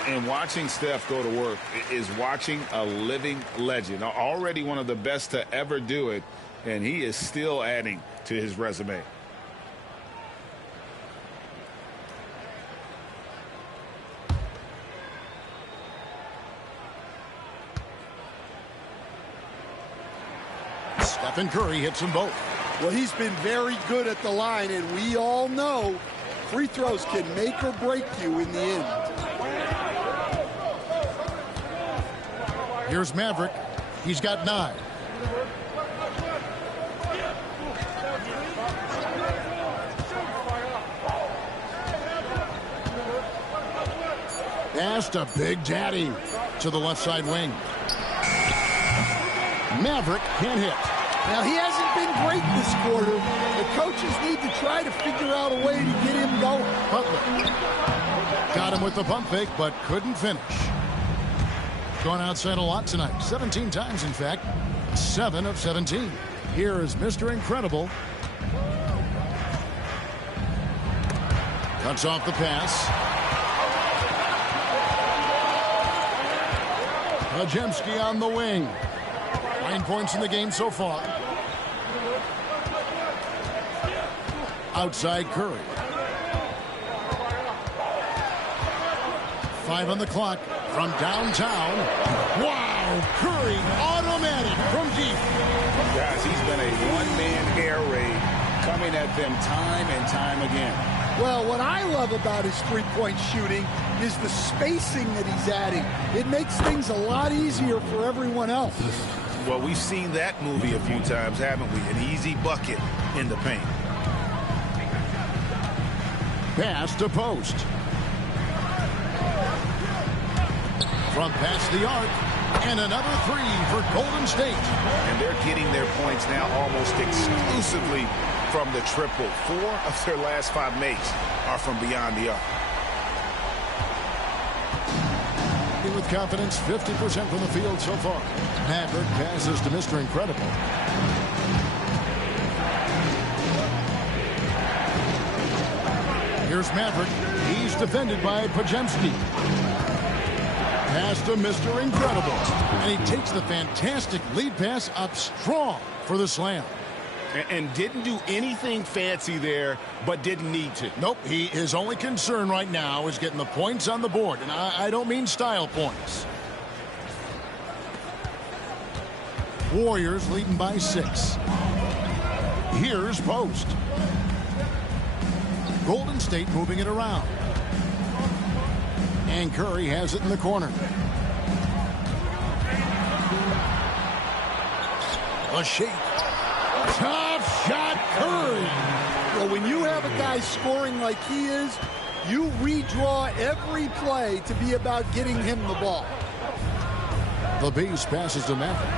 And watching Steph go to work is watching a living legend. Already one of the best to ever do it, and he is still adding to his resume. Stephen Curry hits them both. Well, he's been very good at the line, and we all know free throws can make or break you in the end. Here's Maverick. He's got 9. Pass to Big Daddy to the left side wing. Maverick can't hit. Now, he hasn't been great this quarter. The coaches need to try to figure out a way to get him going. Butler got him with the pump fake, but couldn't finish. Gone outside a lot tonight. 17 times, in fact. 7 of 17. Here is Mr. Incredible. Cuts off the pass. Pajemski on the wing. 9 points in the game so far. Outside Curry. 5 on the clock from downtown. Wow, Curry automatic from deep. Guys, he's been a one-man air raid coming at them time and time again. Well, what I love about his three-point shooting is the spacing that he's adding. It makes things a lot easier for everyone else. Well, we've seen that movie a few times, haven't we? An easy bucket in the paint. Pass to post. From past the arc, and another three for Golden State. And they're getting their points now almost exclusively from the triple. 4 of their last 5 makes are from beyond the arc. With confidence, 50% from the field so far. Maverick passes to Mr. Incredible. Here's Maverick. He's defended by Pajemski. Pass to Mr. Incredible. And he takes the fantastic lead pass up strong for the slam. And didn't do anything fancy there, but didn't need to. Nope, his only concern right now is getting the points on the board. And I don't mean style points. Warriors leading by 6. Here's post. Golden State moving it around. And Curry has it in the corner. A shake. Tough shot, Curry. Well, when you have a guy scoring like he is, you redraw every play to be about getting him the ball. The Beast passes to Maverick.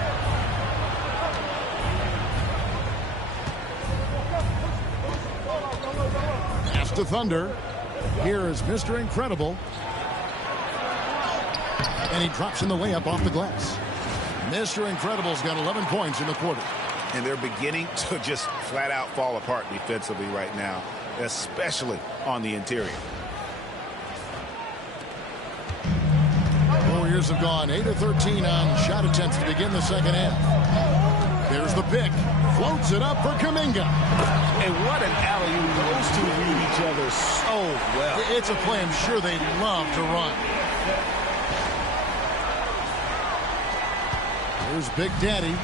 Pass to Thunder. Here is Mr. Incredible. And he drops in the layup off the glass. Mr. Incredible's got 11 points in the quarter. And they're beginning to just flat out fall apart defensively right now, especially on the interior. Warriors have gone 8 of 13 on shot attempts to begin the second half. There's the pick. Floats it up for Kuminga. And what an alley-oop. Those two read each other so well. It's a play I'm sure they love to run. Here's Big Daddy.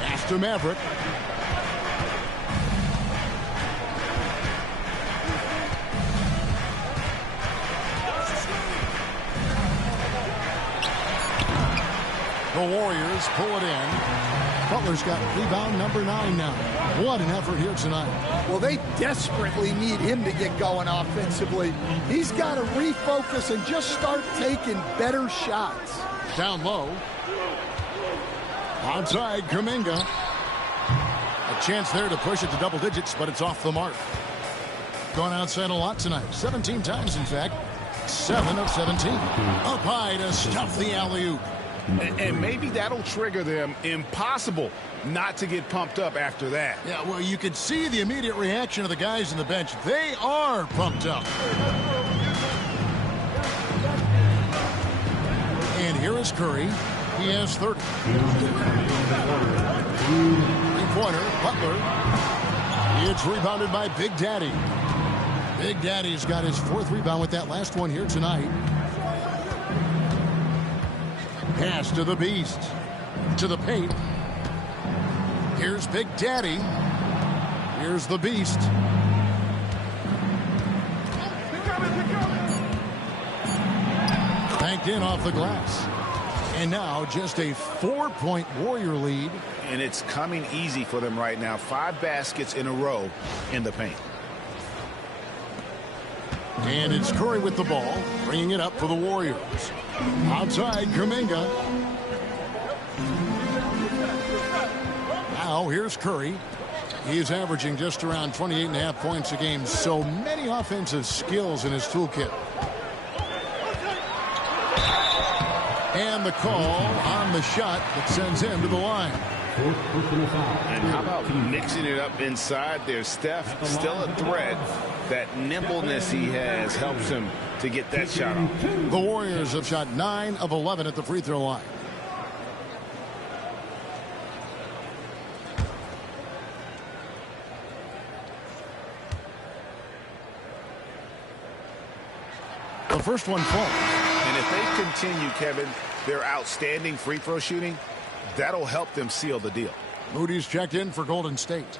Pass to Maverick. The Warriors pull it in. Butler's got rebound number 9 now. What an effort here tonight. Well, they desperately need him to get going offensively. He's got to refocus and just start taking better shots. Down low. Outside, Kuminga. A chance there to push it to double digits, but it's off the mark. Gone outside a lot tonight. 17 times, in fact. 7 of 17. Up high to stuff the alley-oop. And maybe that'll trigger them. Impossible not to get pumped up after that. Yeah, well, you could see the immediate reaction of the guys on the bench. They are pumped up. And here is Curry. He has 30. Three-pointer, Butler. It's rebounded by Big Daddy. Big Daddy's got his 4th rebound with that last one here tonight. Pass to the Beast. To the paint. Here's Big Daddy. Here's the Beast. Banked in off the glass. And now just a 4-point Warrior lead. And it's coming easy for them right now. 5 baskets in a row in the paint. And it's Curry with the ball, bringing it up for the Warriors. Outside, Kuminga. Now here's Curry. He's averaging just around 28.5 points a game. So many offensive skills in his toolkit. And the call on the shot that sends him to the line. And how about mixing it up inside there? Steph, still a threat. That nimbleness he has helps him to get that shot off. The Warriors have shot 9 of 11 at the free throw line. The first one falls. And if they continue, Kevin, their outstanding free throw shooting, that'll help them seal the deal. Moody's checked in for Golden State.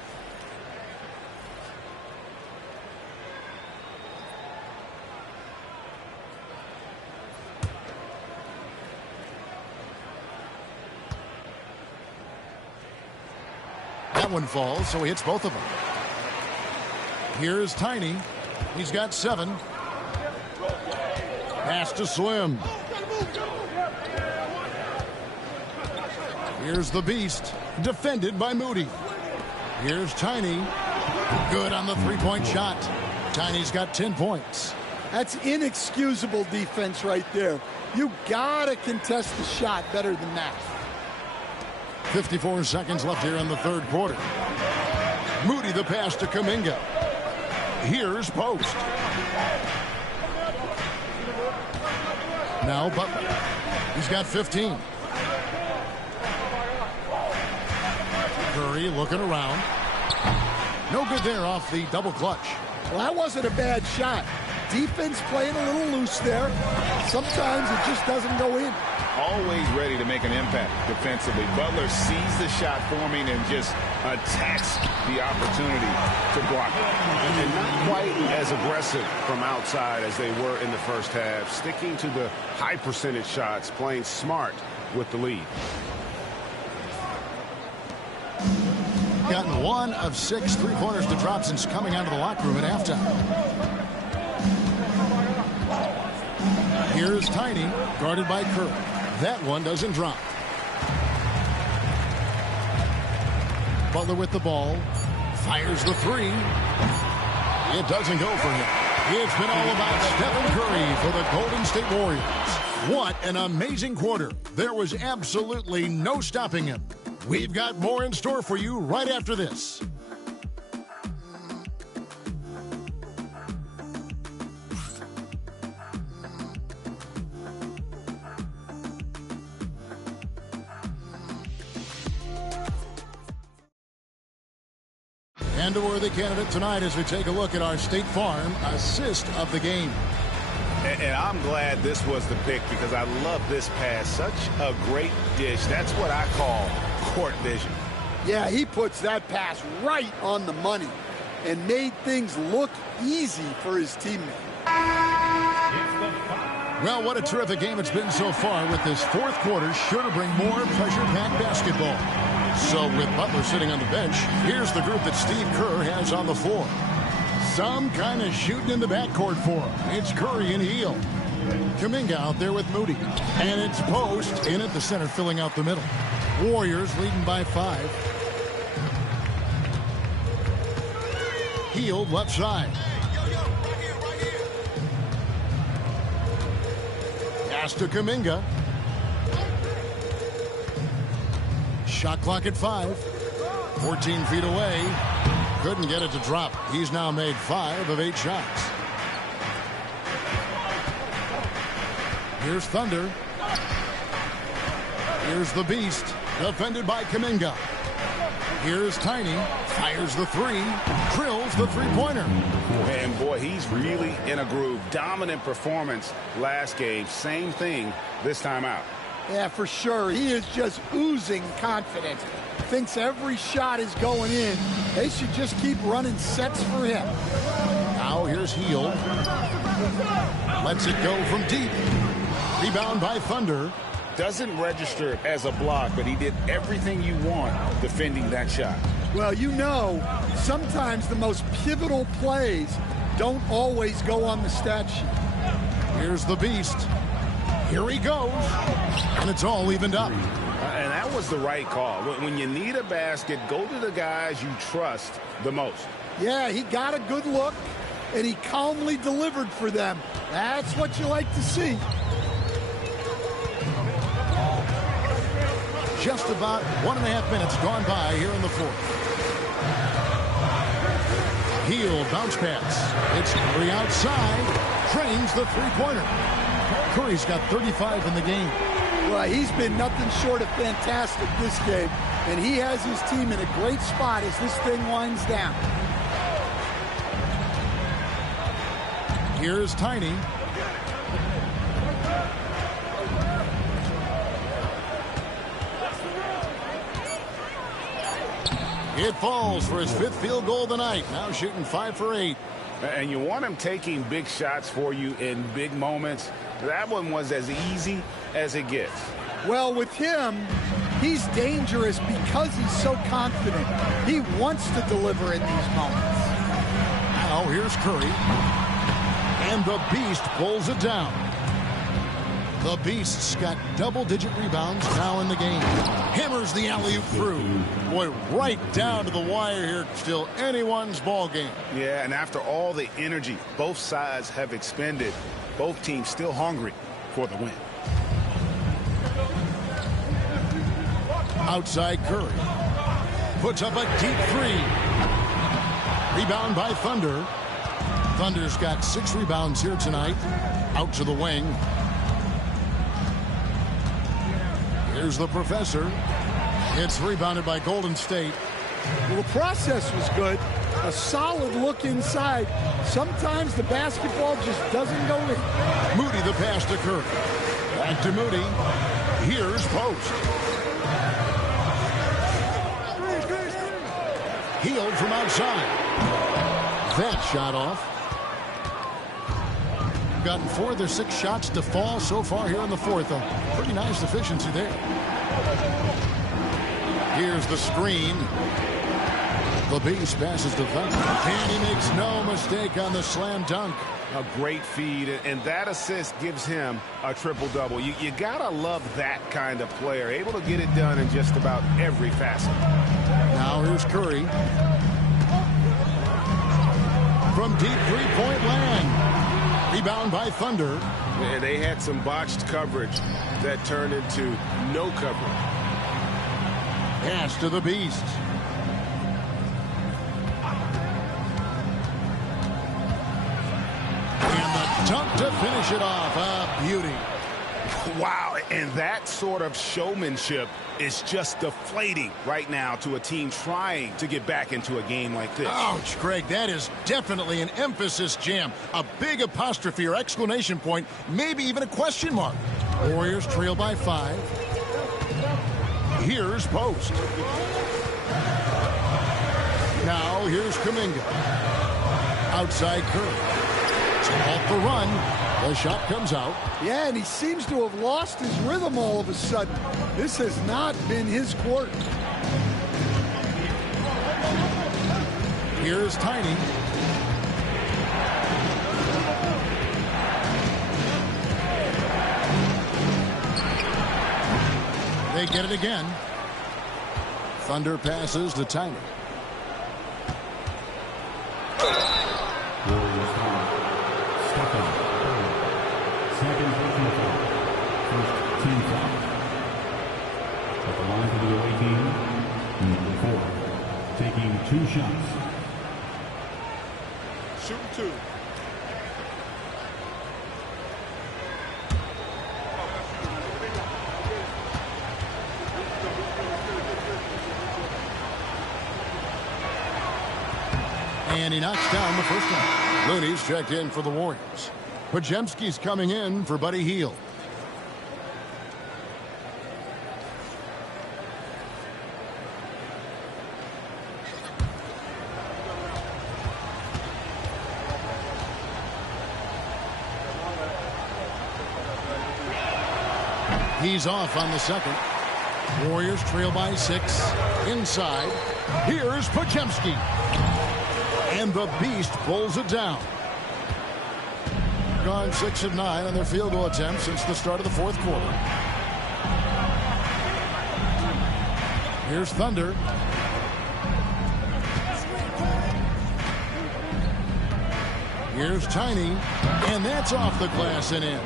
That one falls, so he hits both of them. Here's Tiny. He's got 7. Pass to Slim. Here's the Beast, defended by Moody. Here's Tiny. Good on the three-point shot. Tiny's got 10 points. That's inexcusable defense right there. You gotta contest the shot better than that. 54 seconds left here in the third quarter. Moody the pass to Kuminga. Here's Post. Now Butler. He's got 15. Curry looking around. No good there off the double clutch. Well, that wasn't a bad shot. Defense playing a little loose there. Sometimes it just doesn't go in. Always ready to make an impact defensively. Butler sees the shot forming and just attacks the opportunity to block it. And not quite as aggressive from outside as they were in the first half. Sticking to the high percentage shots, playing smart with the lead. Gotten 1 of 6 3-pointers to drop since coming out of the locker room at halftime. Here's Tiny, guarded by Curry. That one doesn't drop. Butler with the ball. Fires the 3. It doesn't go for him. It's been all about Stephen Curry for the Golden State Warriors. What an amazing quarter. There was absolutely no stopping him. We've got more in store for you right after this. And a worthy candidate tonight as we take a look at our State Farm assist of the game. And I'm glad this was the pick because I love this pass. Such a great dish. That's what I call court vision. Yeah, he puts that pass right on the money and made things look easy for his teammate. Well, what a terrific game it's been so far with this fourth quarter. Sure to bring more pressure-packed basketball. So with Butler sitting on the bench, here's the group that Steve Kerr has on the floor. Some kind of shooting in the backcourt for him. It's Curry and Heel. Kuminga out there with Moody. And it's Post in at the center, filling out the middle. Warriors leading by 5. Heel left side. Pass to Kuminga. Shot clock at 5. 14 feet away. Couldn't get it to drop. He's now made 5 of 8 shots. Here's Thunder. Here's the Beast. Defended by Kuminga. Here's Tiny. Fires the 3. Drills the three-pointer. And boy, he's really in a groove. Dominant performance last game. Same thing this time out. Yeah, for sure. He is just oozing confidence. Thinks every shot is going in. They should just keep running sets for him. Now here's Heel. Lets it go from deep. Rebound by Thunder. Doesn't register as a block, but he did everything you want defending that shot. Well, you know, sometimes the most pivotal plays don't always go on the stat sheet. Here's the Beast. Here he goes. And it's all evened up. And that was the right call. When you need a basket, go to the guys you trust the most. Yeah, he got a good look, and he calmly delivered for them. That's what you like to see. just about 1.5 minutes gone by here in the fourth. Heel bounce pass. It's Curry outside. Drains the three-pointer. Curry's got 35 in the game. Well, he's been nothing short of fantastic this game, and he has his team in a great spot as this thing winds down. Here's Tiny. It falls for his 5th field goal of the night. Now shooting 5 for 8. And you want him taking big shots for you in big moments. That one was as easy as it gets. Well, with him, he's dangerous because he's so confident. He wants to deliver in these moments. Now here's Curry. And the Beast pulls it down. The Beast's got double-digit rebounds now in the game. Hammers the alley-oop through. Boy, right down to the wire here. Still anyone's ball game. Yeah, and after all the energy both sides have expended, both teams still hungry for the win. Outside Curry. Puts up a deep three. Rebound by Thunder. Thunder's got 6 rebounds here tonight. Out to the wing. Here's the Professor. It's rebounded by Golden State. Well, the process was good. A solid look inside. Sometimes the basketball just doesn't go in. Moody the pass to Curry. Back to Moody. Here's Post. Healed from outside. That shot off. Gotten 4 of their 6 shots to fall so far here in the fourth. A pretty nice efficiency there. Here's the screen. The Beast passes to Thunder. And he makes no mistake on the slam dunk. A great feed, and that assist gives him a triple-double. You gotta love that kind of player, able to get it done in just about every facet. Now here's Curry. From deep three-point land. Rebound by Thunder. And they had some botched coverage that turned into no coverage. Pass to the Beast. And the dunk to finish it off. A beauty. Wow, and that sort of showmanship is just deflating right now to a team trying to get back into a game like this. Ouch, Greg, that is definitely an emphasis jam. A big apostrophe or exclamation point, maybe even a question mark. Warriors trail by 5. Here's Post. Now here's Kuminga. Outside Curry. So off the run. The shot comes out. Yeah, and he seems to have lost his rhythm all of a sudden. This has not been his quarter. Here's Tiny. They get it again. Thunder passes to Tiny. Second personal foul. First team foul. At the line for the away team, number 4, taking 2 shots. Shoot 2. And he knocks down the first one. Looney's checked in for the Warriors. Podziemski's coming in for Buddy Hield. He's off on the second. Warriors trail by 6. Inside. Here's Podziemski. And the Beast pulls it down. Gone 6 of 9 on their field goal attempts since the start of the fourth quarter. Here's Thunder. Here's Tiny. And that's off the glass and in.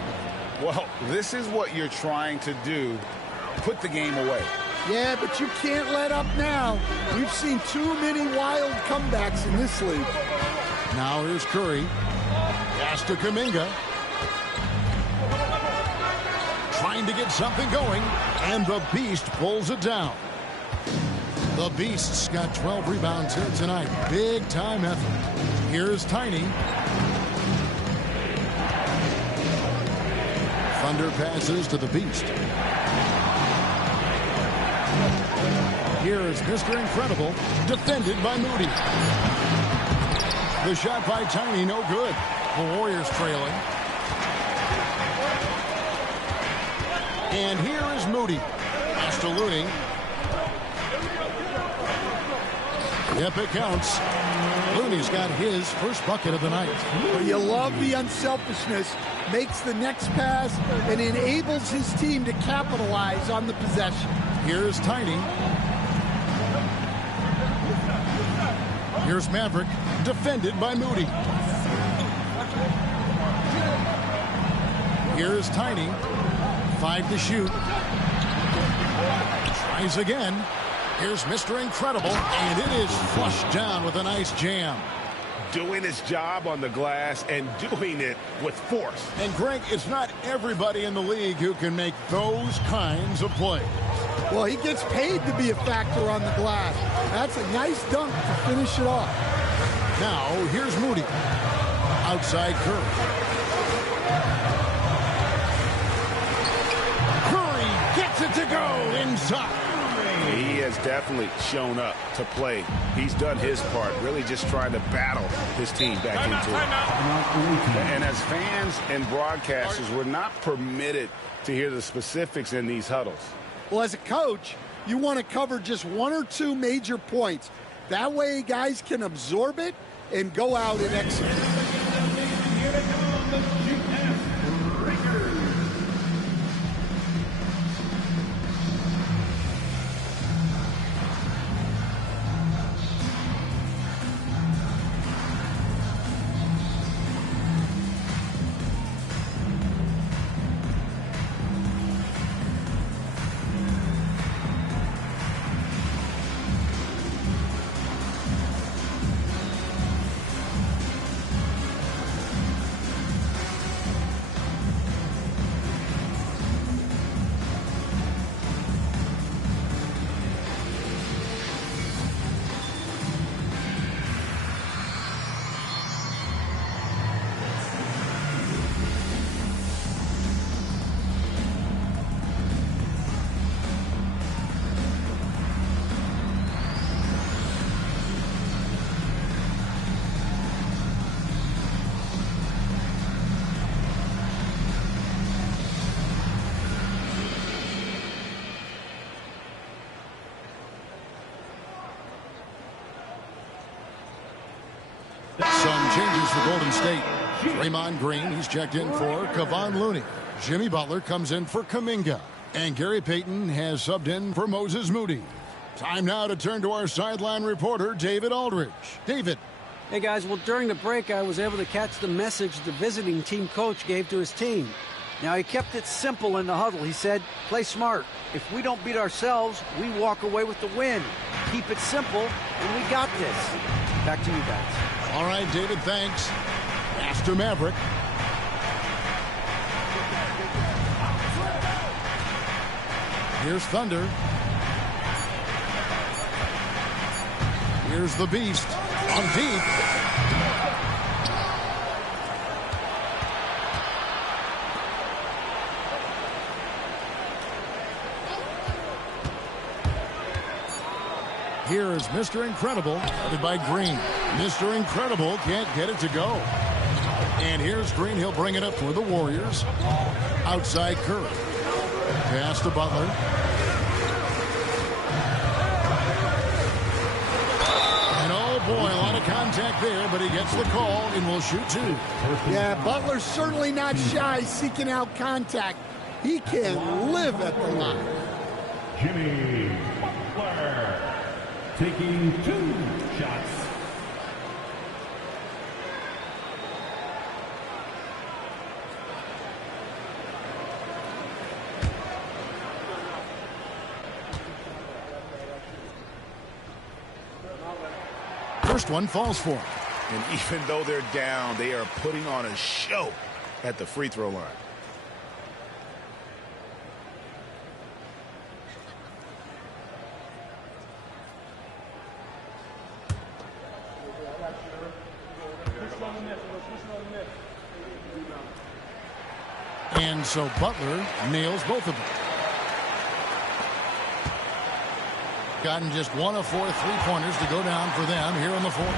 Well, this is what you're trying to do. Put the game away. Yeah, but you can't let up now. We've seen too many wild comebacks in this league. Now here's Curry. Pass to Kuminga. Trying to get something going, and the Beast pulls it down. The Beast's got 12 rebounds here tonight. Big time effort. Here's Tiny. Thunder passes to the Beast. Here is Mr. Incredible, defended by Moody. The shot by Tiny, no good. The Warriors trailing. And here is Moody. Pass to Looney. Yep, it counts. Looney's got his first bucket of the night. Well, you love the unselfishness. Makes the next pass and enables his team to capitalize on the possession. Here's Tiny. Here's Maverick, defended by Moody. Here's Tiny. 5 to shoot. Tries again. Here's Mr. Incredible, and it is flushed down with a nice jam. Doing his job on the glass and doing it with force. And Greg, it's not everybody in the league who can make those kinds of plays. Well, he gets paid to be a factor on the glass. That's a nice dunk to finish it off. Now, here's Moody. Outside Curry. Curry gets it to go inside. He has definitely shown up to play. He's done his part, really just trying to battle his team back into it. And as fans and broadcasters, we're not permitted to hear the specifics in these huddles. Well, as a coach, you want to cover just 1 or 2 major points. That way guys can absorb it and go out and execute. Some changes for Golden State. Draymond Green, he's checked in for Kevon Looney. Jimmy Butler comes in for Kuminga. And Gary Payton has subbed in for Moses Moody. Time now to turn to our sideline reporter, David Aldridge. David. Hey, guys. Well, during the break, I was able to catch the message the visiting team coach gave to his team. Now, he kept it simple in the huddle. He said, play smart. If we don't beat ourselves, we walk away with the win. Keep it simple, and we got this. Back to you guys. All right, David, thanks. Pass to Maverick. Here's Thunder. Here's the Beast on deep. Here is Mr. Incredible, headed by Green. Mr. Incredible can't get it to go. And here's Green. He'll bring it up for the Warriors. Outside Curry. Pass to Butler. And oh boy, a lot of contact there, but he gets the call and will shoot 2. Yeah, Butler's certainly not shy seeking out contact. He can live at the line. Jimmy Butler taking 2 shots. first one falls for him. And even though they're down, they are putting on a show at the free throw line. And so Butler nails both of them. Gotten just 1 of 4 3-pointers to go down for them here in the fourth.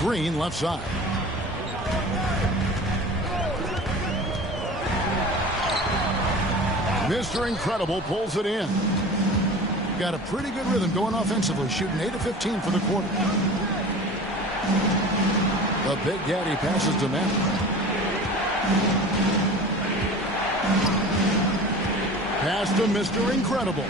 Green left side. Mr. Incredible pulls it in. Got a pretty good rhythm going offensively, shooting 8 of 15 for the quarter. The Big Daddy passes to Maverick. Pass to Mr. Incredible.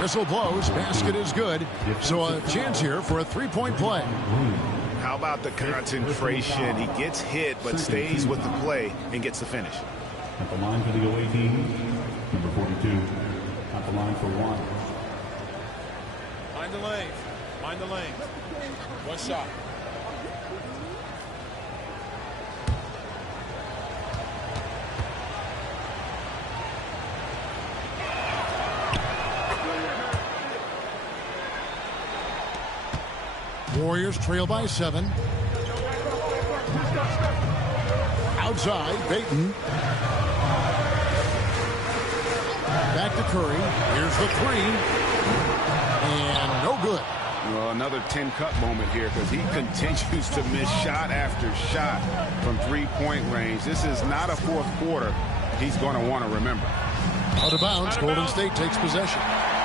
Whistle blows. Basket is good. So a chance here for a 3-point play. How about the concentration? He gets hit but stays with the play and gets the finish. At the line for the away team, number 42. At the line for 1. Mind the lanes. Mind the lanes. One shot. Warriors trail by 7. Outside, Payton. Back to Curry. Here's the 3. And no good. Well, another 10-cut moment here because he continues to miss shot after shot from 3-point range. This is not a fourth quarter he's going to want to remember. Out of bounds, Golden State takes possession.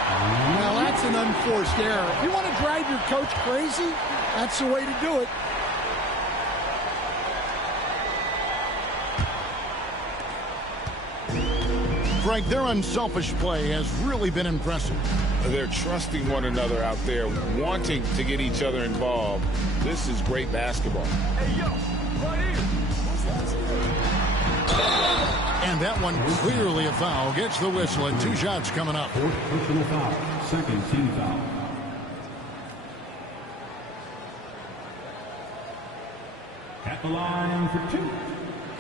Now that's an unforced error. If you want to drive your coach crazy, that's the way to do it. Frank, their unselfish play has really been impressive. They're trusting one another out there, wanting to get each other involved. This is great basketball. Hey, yo, right here. And that one clearly a foul. Gets the whistle and 2 shots coming up. Fourth personal foul. Second team foul. At the line for 2,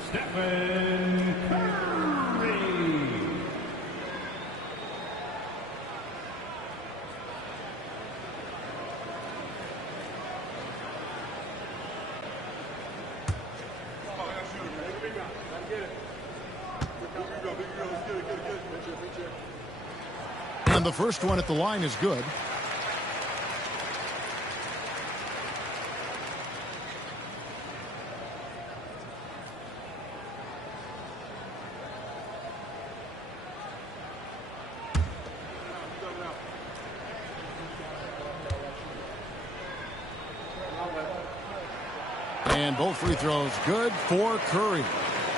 Stephen Curry. And the first one at the line is good. And both free throws good for Curry.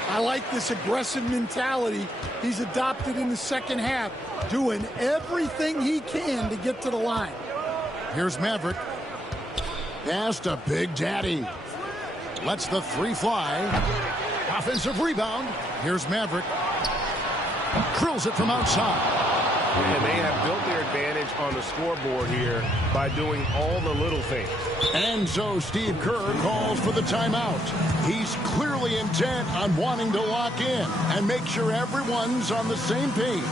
I like this aggressive mentality he's adopted in the second half, doing everything he can to get to the line. Here's Maverick. Pass to Big Daddy. Lets the 3 fly. Offensive rebound. Here's Maverick. Drills it from outside. And they have built their advantage on the scoreboard here by doing all the little things. And so Steve Kerr calls for the timeout. He's clearly intent on wanting to lock in and make sure everyone's on the same page.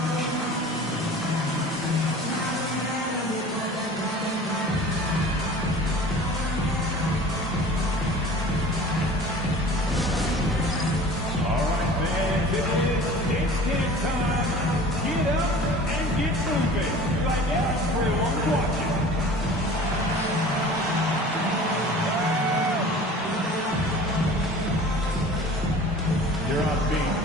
All right, fans, it's game time. Get up and get moving. Like everyone watching. You're on beat.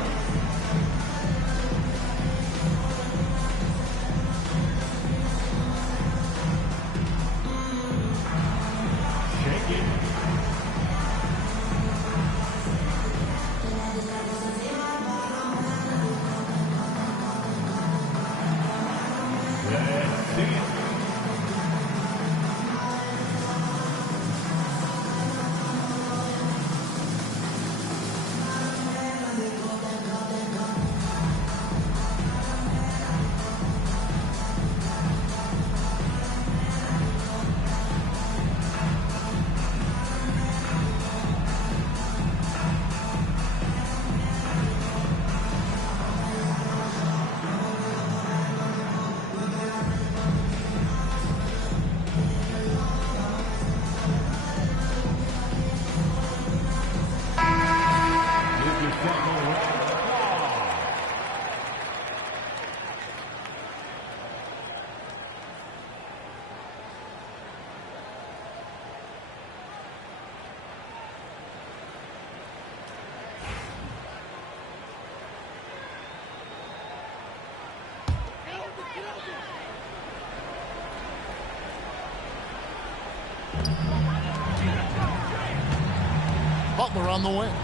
Butler on the wing.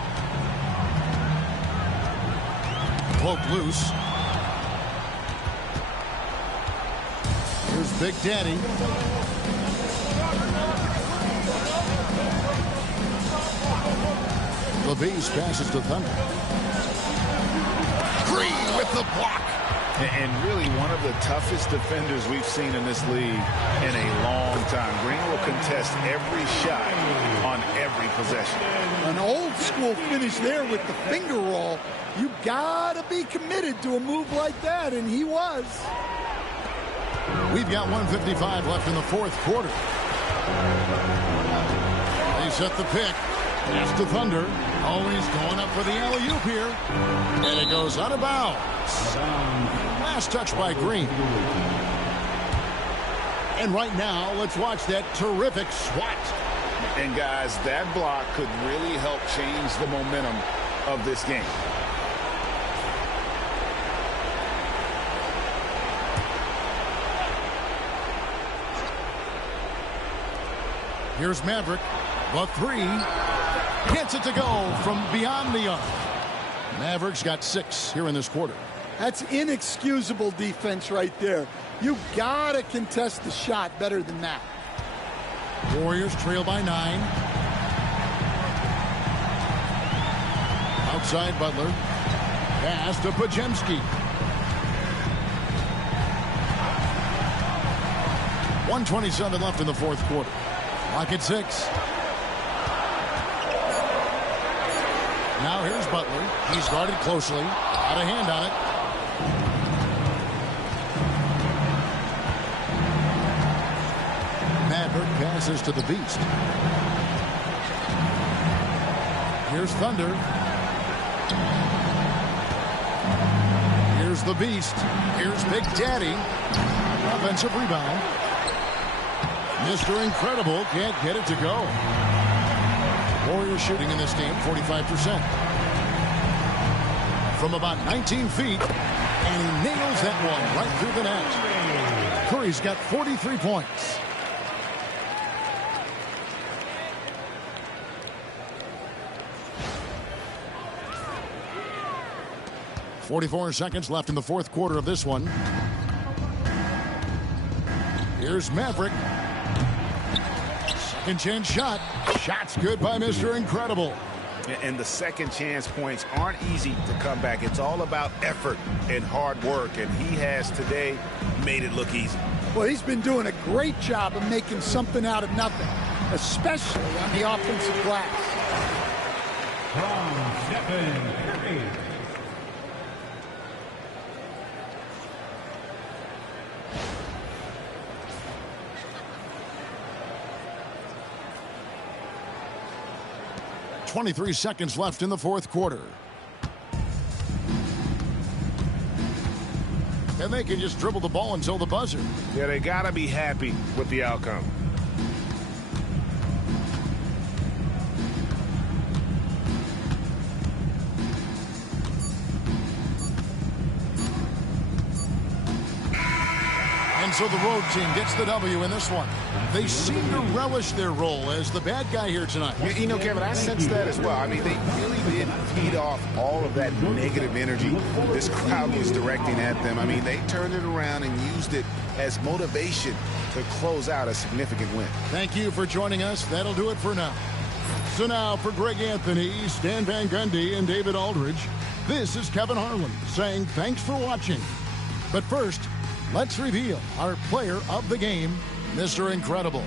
Poke loose. Here's Big Daddy. The Beast passes to Thunder. Green with the block. And really one of the toughest defenders we've seen in this league in a long time. Green will contest every shot on every possession. An old school finish there with the finger roll. You gotta be committed to a move like that, and he was. We've got 1:55 left in the fourth quarter. They set the pick. Pass to Thunder. Always going up for the alley-oop here. And it goes out of bounds. Last touch by Green. And right now, let's watch that terrific swat. And guys, that block could really help change the momentum of this game. Here's Maverick. The three. Gets it to go from beyond the arc. Mavericks got 6 here in this quarter. That's inexcusable defense right there. You gotta contest the shot better than that. Warriors trail by 9. Outside Butler. Pass to Pajemski. 1:27 left in the fourth quarter. Lock at 6. Now here's Butler. He's guarded closely. Got a hand on it. Maverick passes to the Beast. Here's Thunder. Here's the Beast. Here's Big Daddy. Offensive rebound. Mr. Incredible can't get it to go. Warriors shooting in this game 45%. From about 19 feet, and he nails that one right through the net. Curry's got 43 points. .44 seconds left in the fourth quarter of this one. Here's Maverick. Second chance shot. Shot's good by Mr. Incredible. And the second chance points aren't easy to come back. It's all about effort and hard work, and he has today made it look easy. Well, he's been doing a great job of making something out of nothing, especially on the offensive glass. From Stephen Curry. .23 seconds left in the fourth quarter. And they can just dribble the ball until the buzzer. Yeah, they got to be happy with the outcome. And so the road team gets the W in this one. They seem to relish their role as the bad guy here tonight. You know, Kevin, I sense that as well. I mean, they really did feed off all of that negative energy this crowd was directing at them. I mean, they turned it around and used it as motivation to close out a significant win. Thank you for joining us. That'll do it for now. So now for Greg Anthony, Stan Van Gundy, and David Aldridge, this is Kevin Harlan saying thanks for watching. But first, let's reveal our player of the game, Mr. Incredible.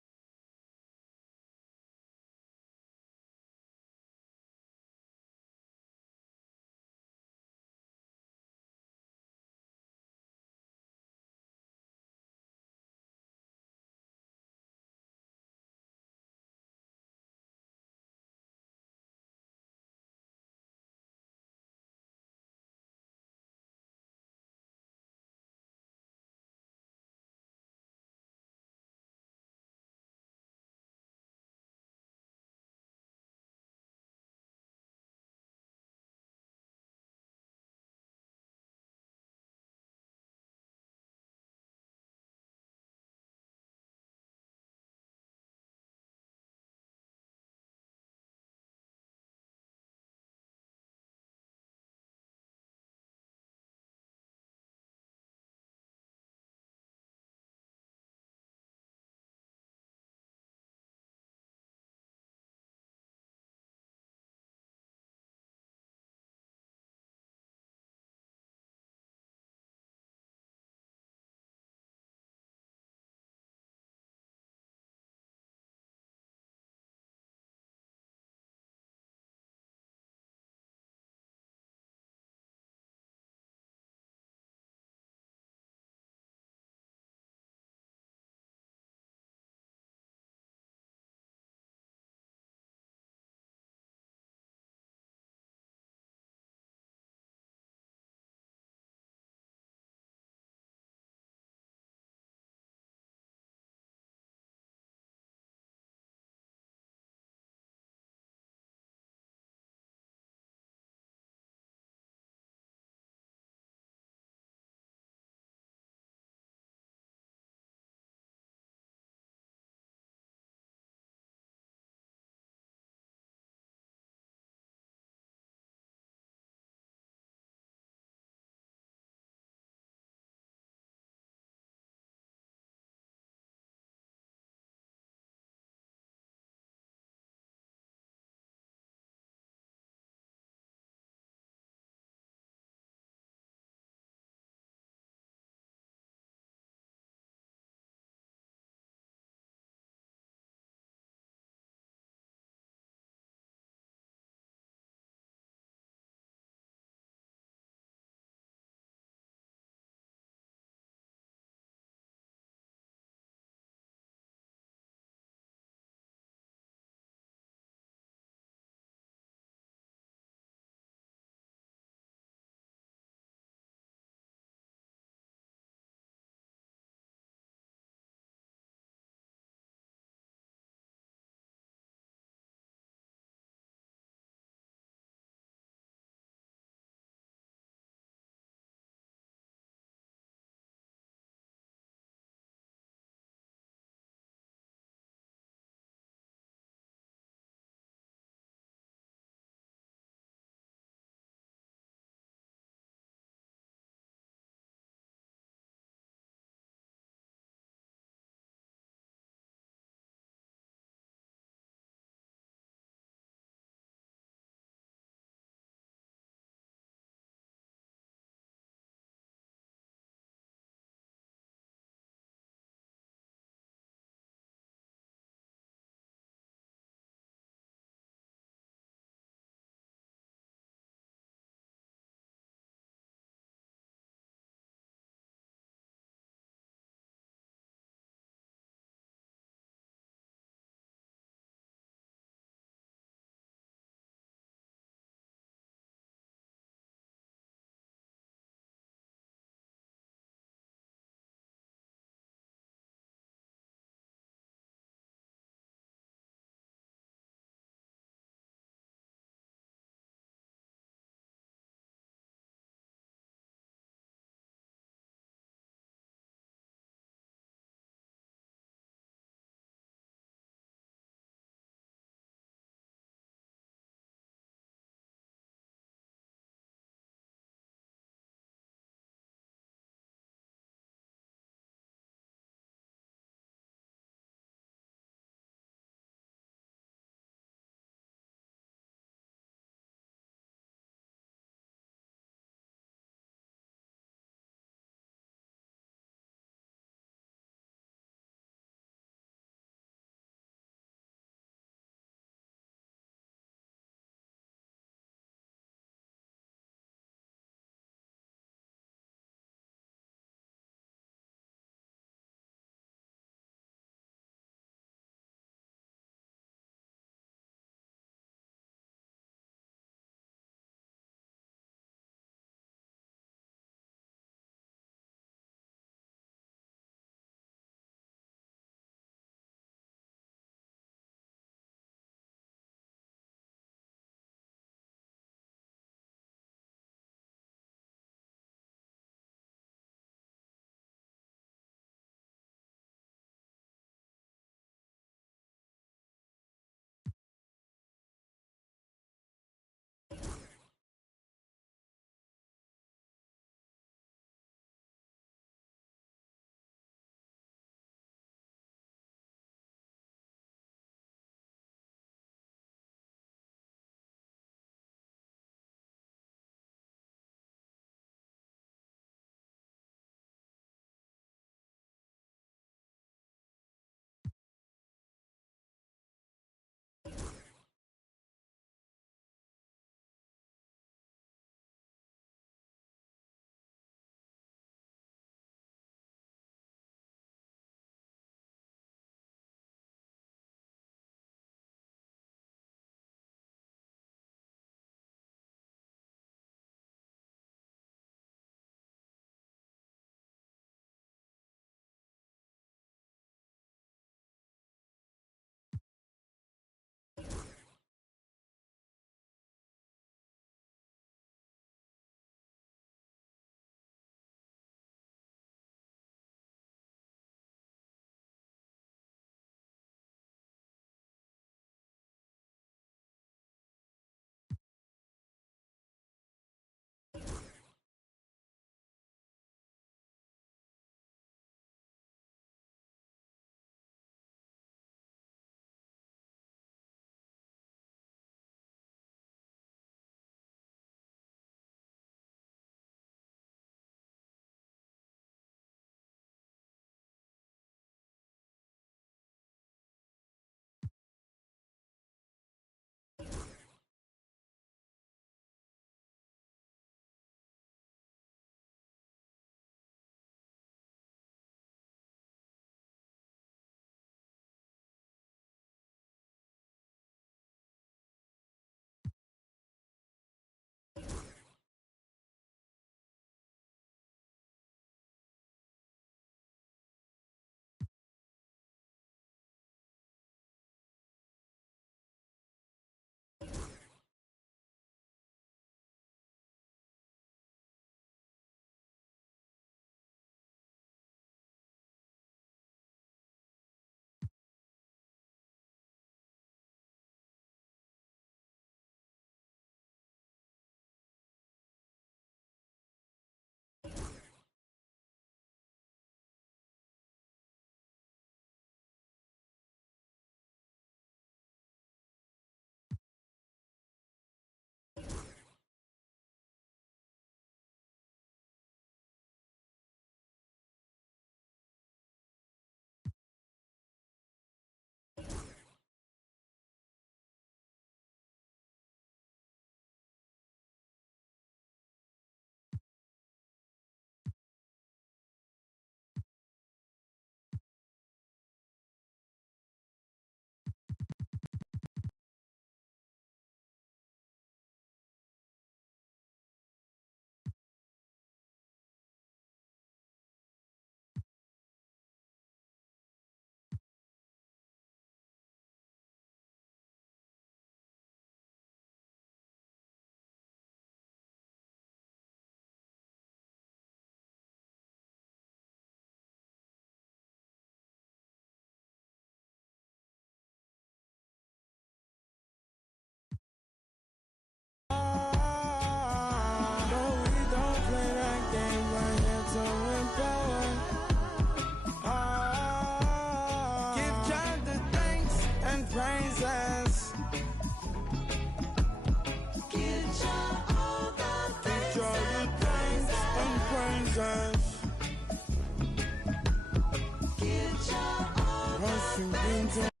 Rushing into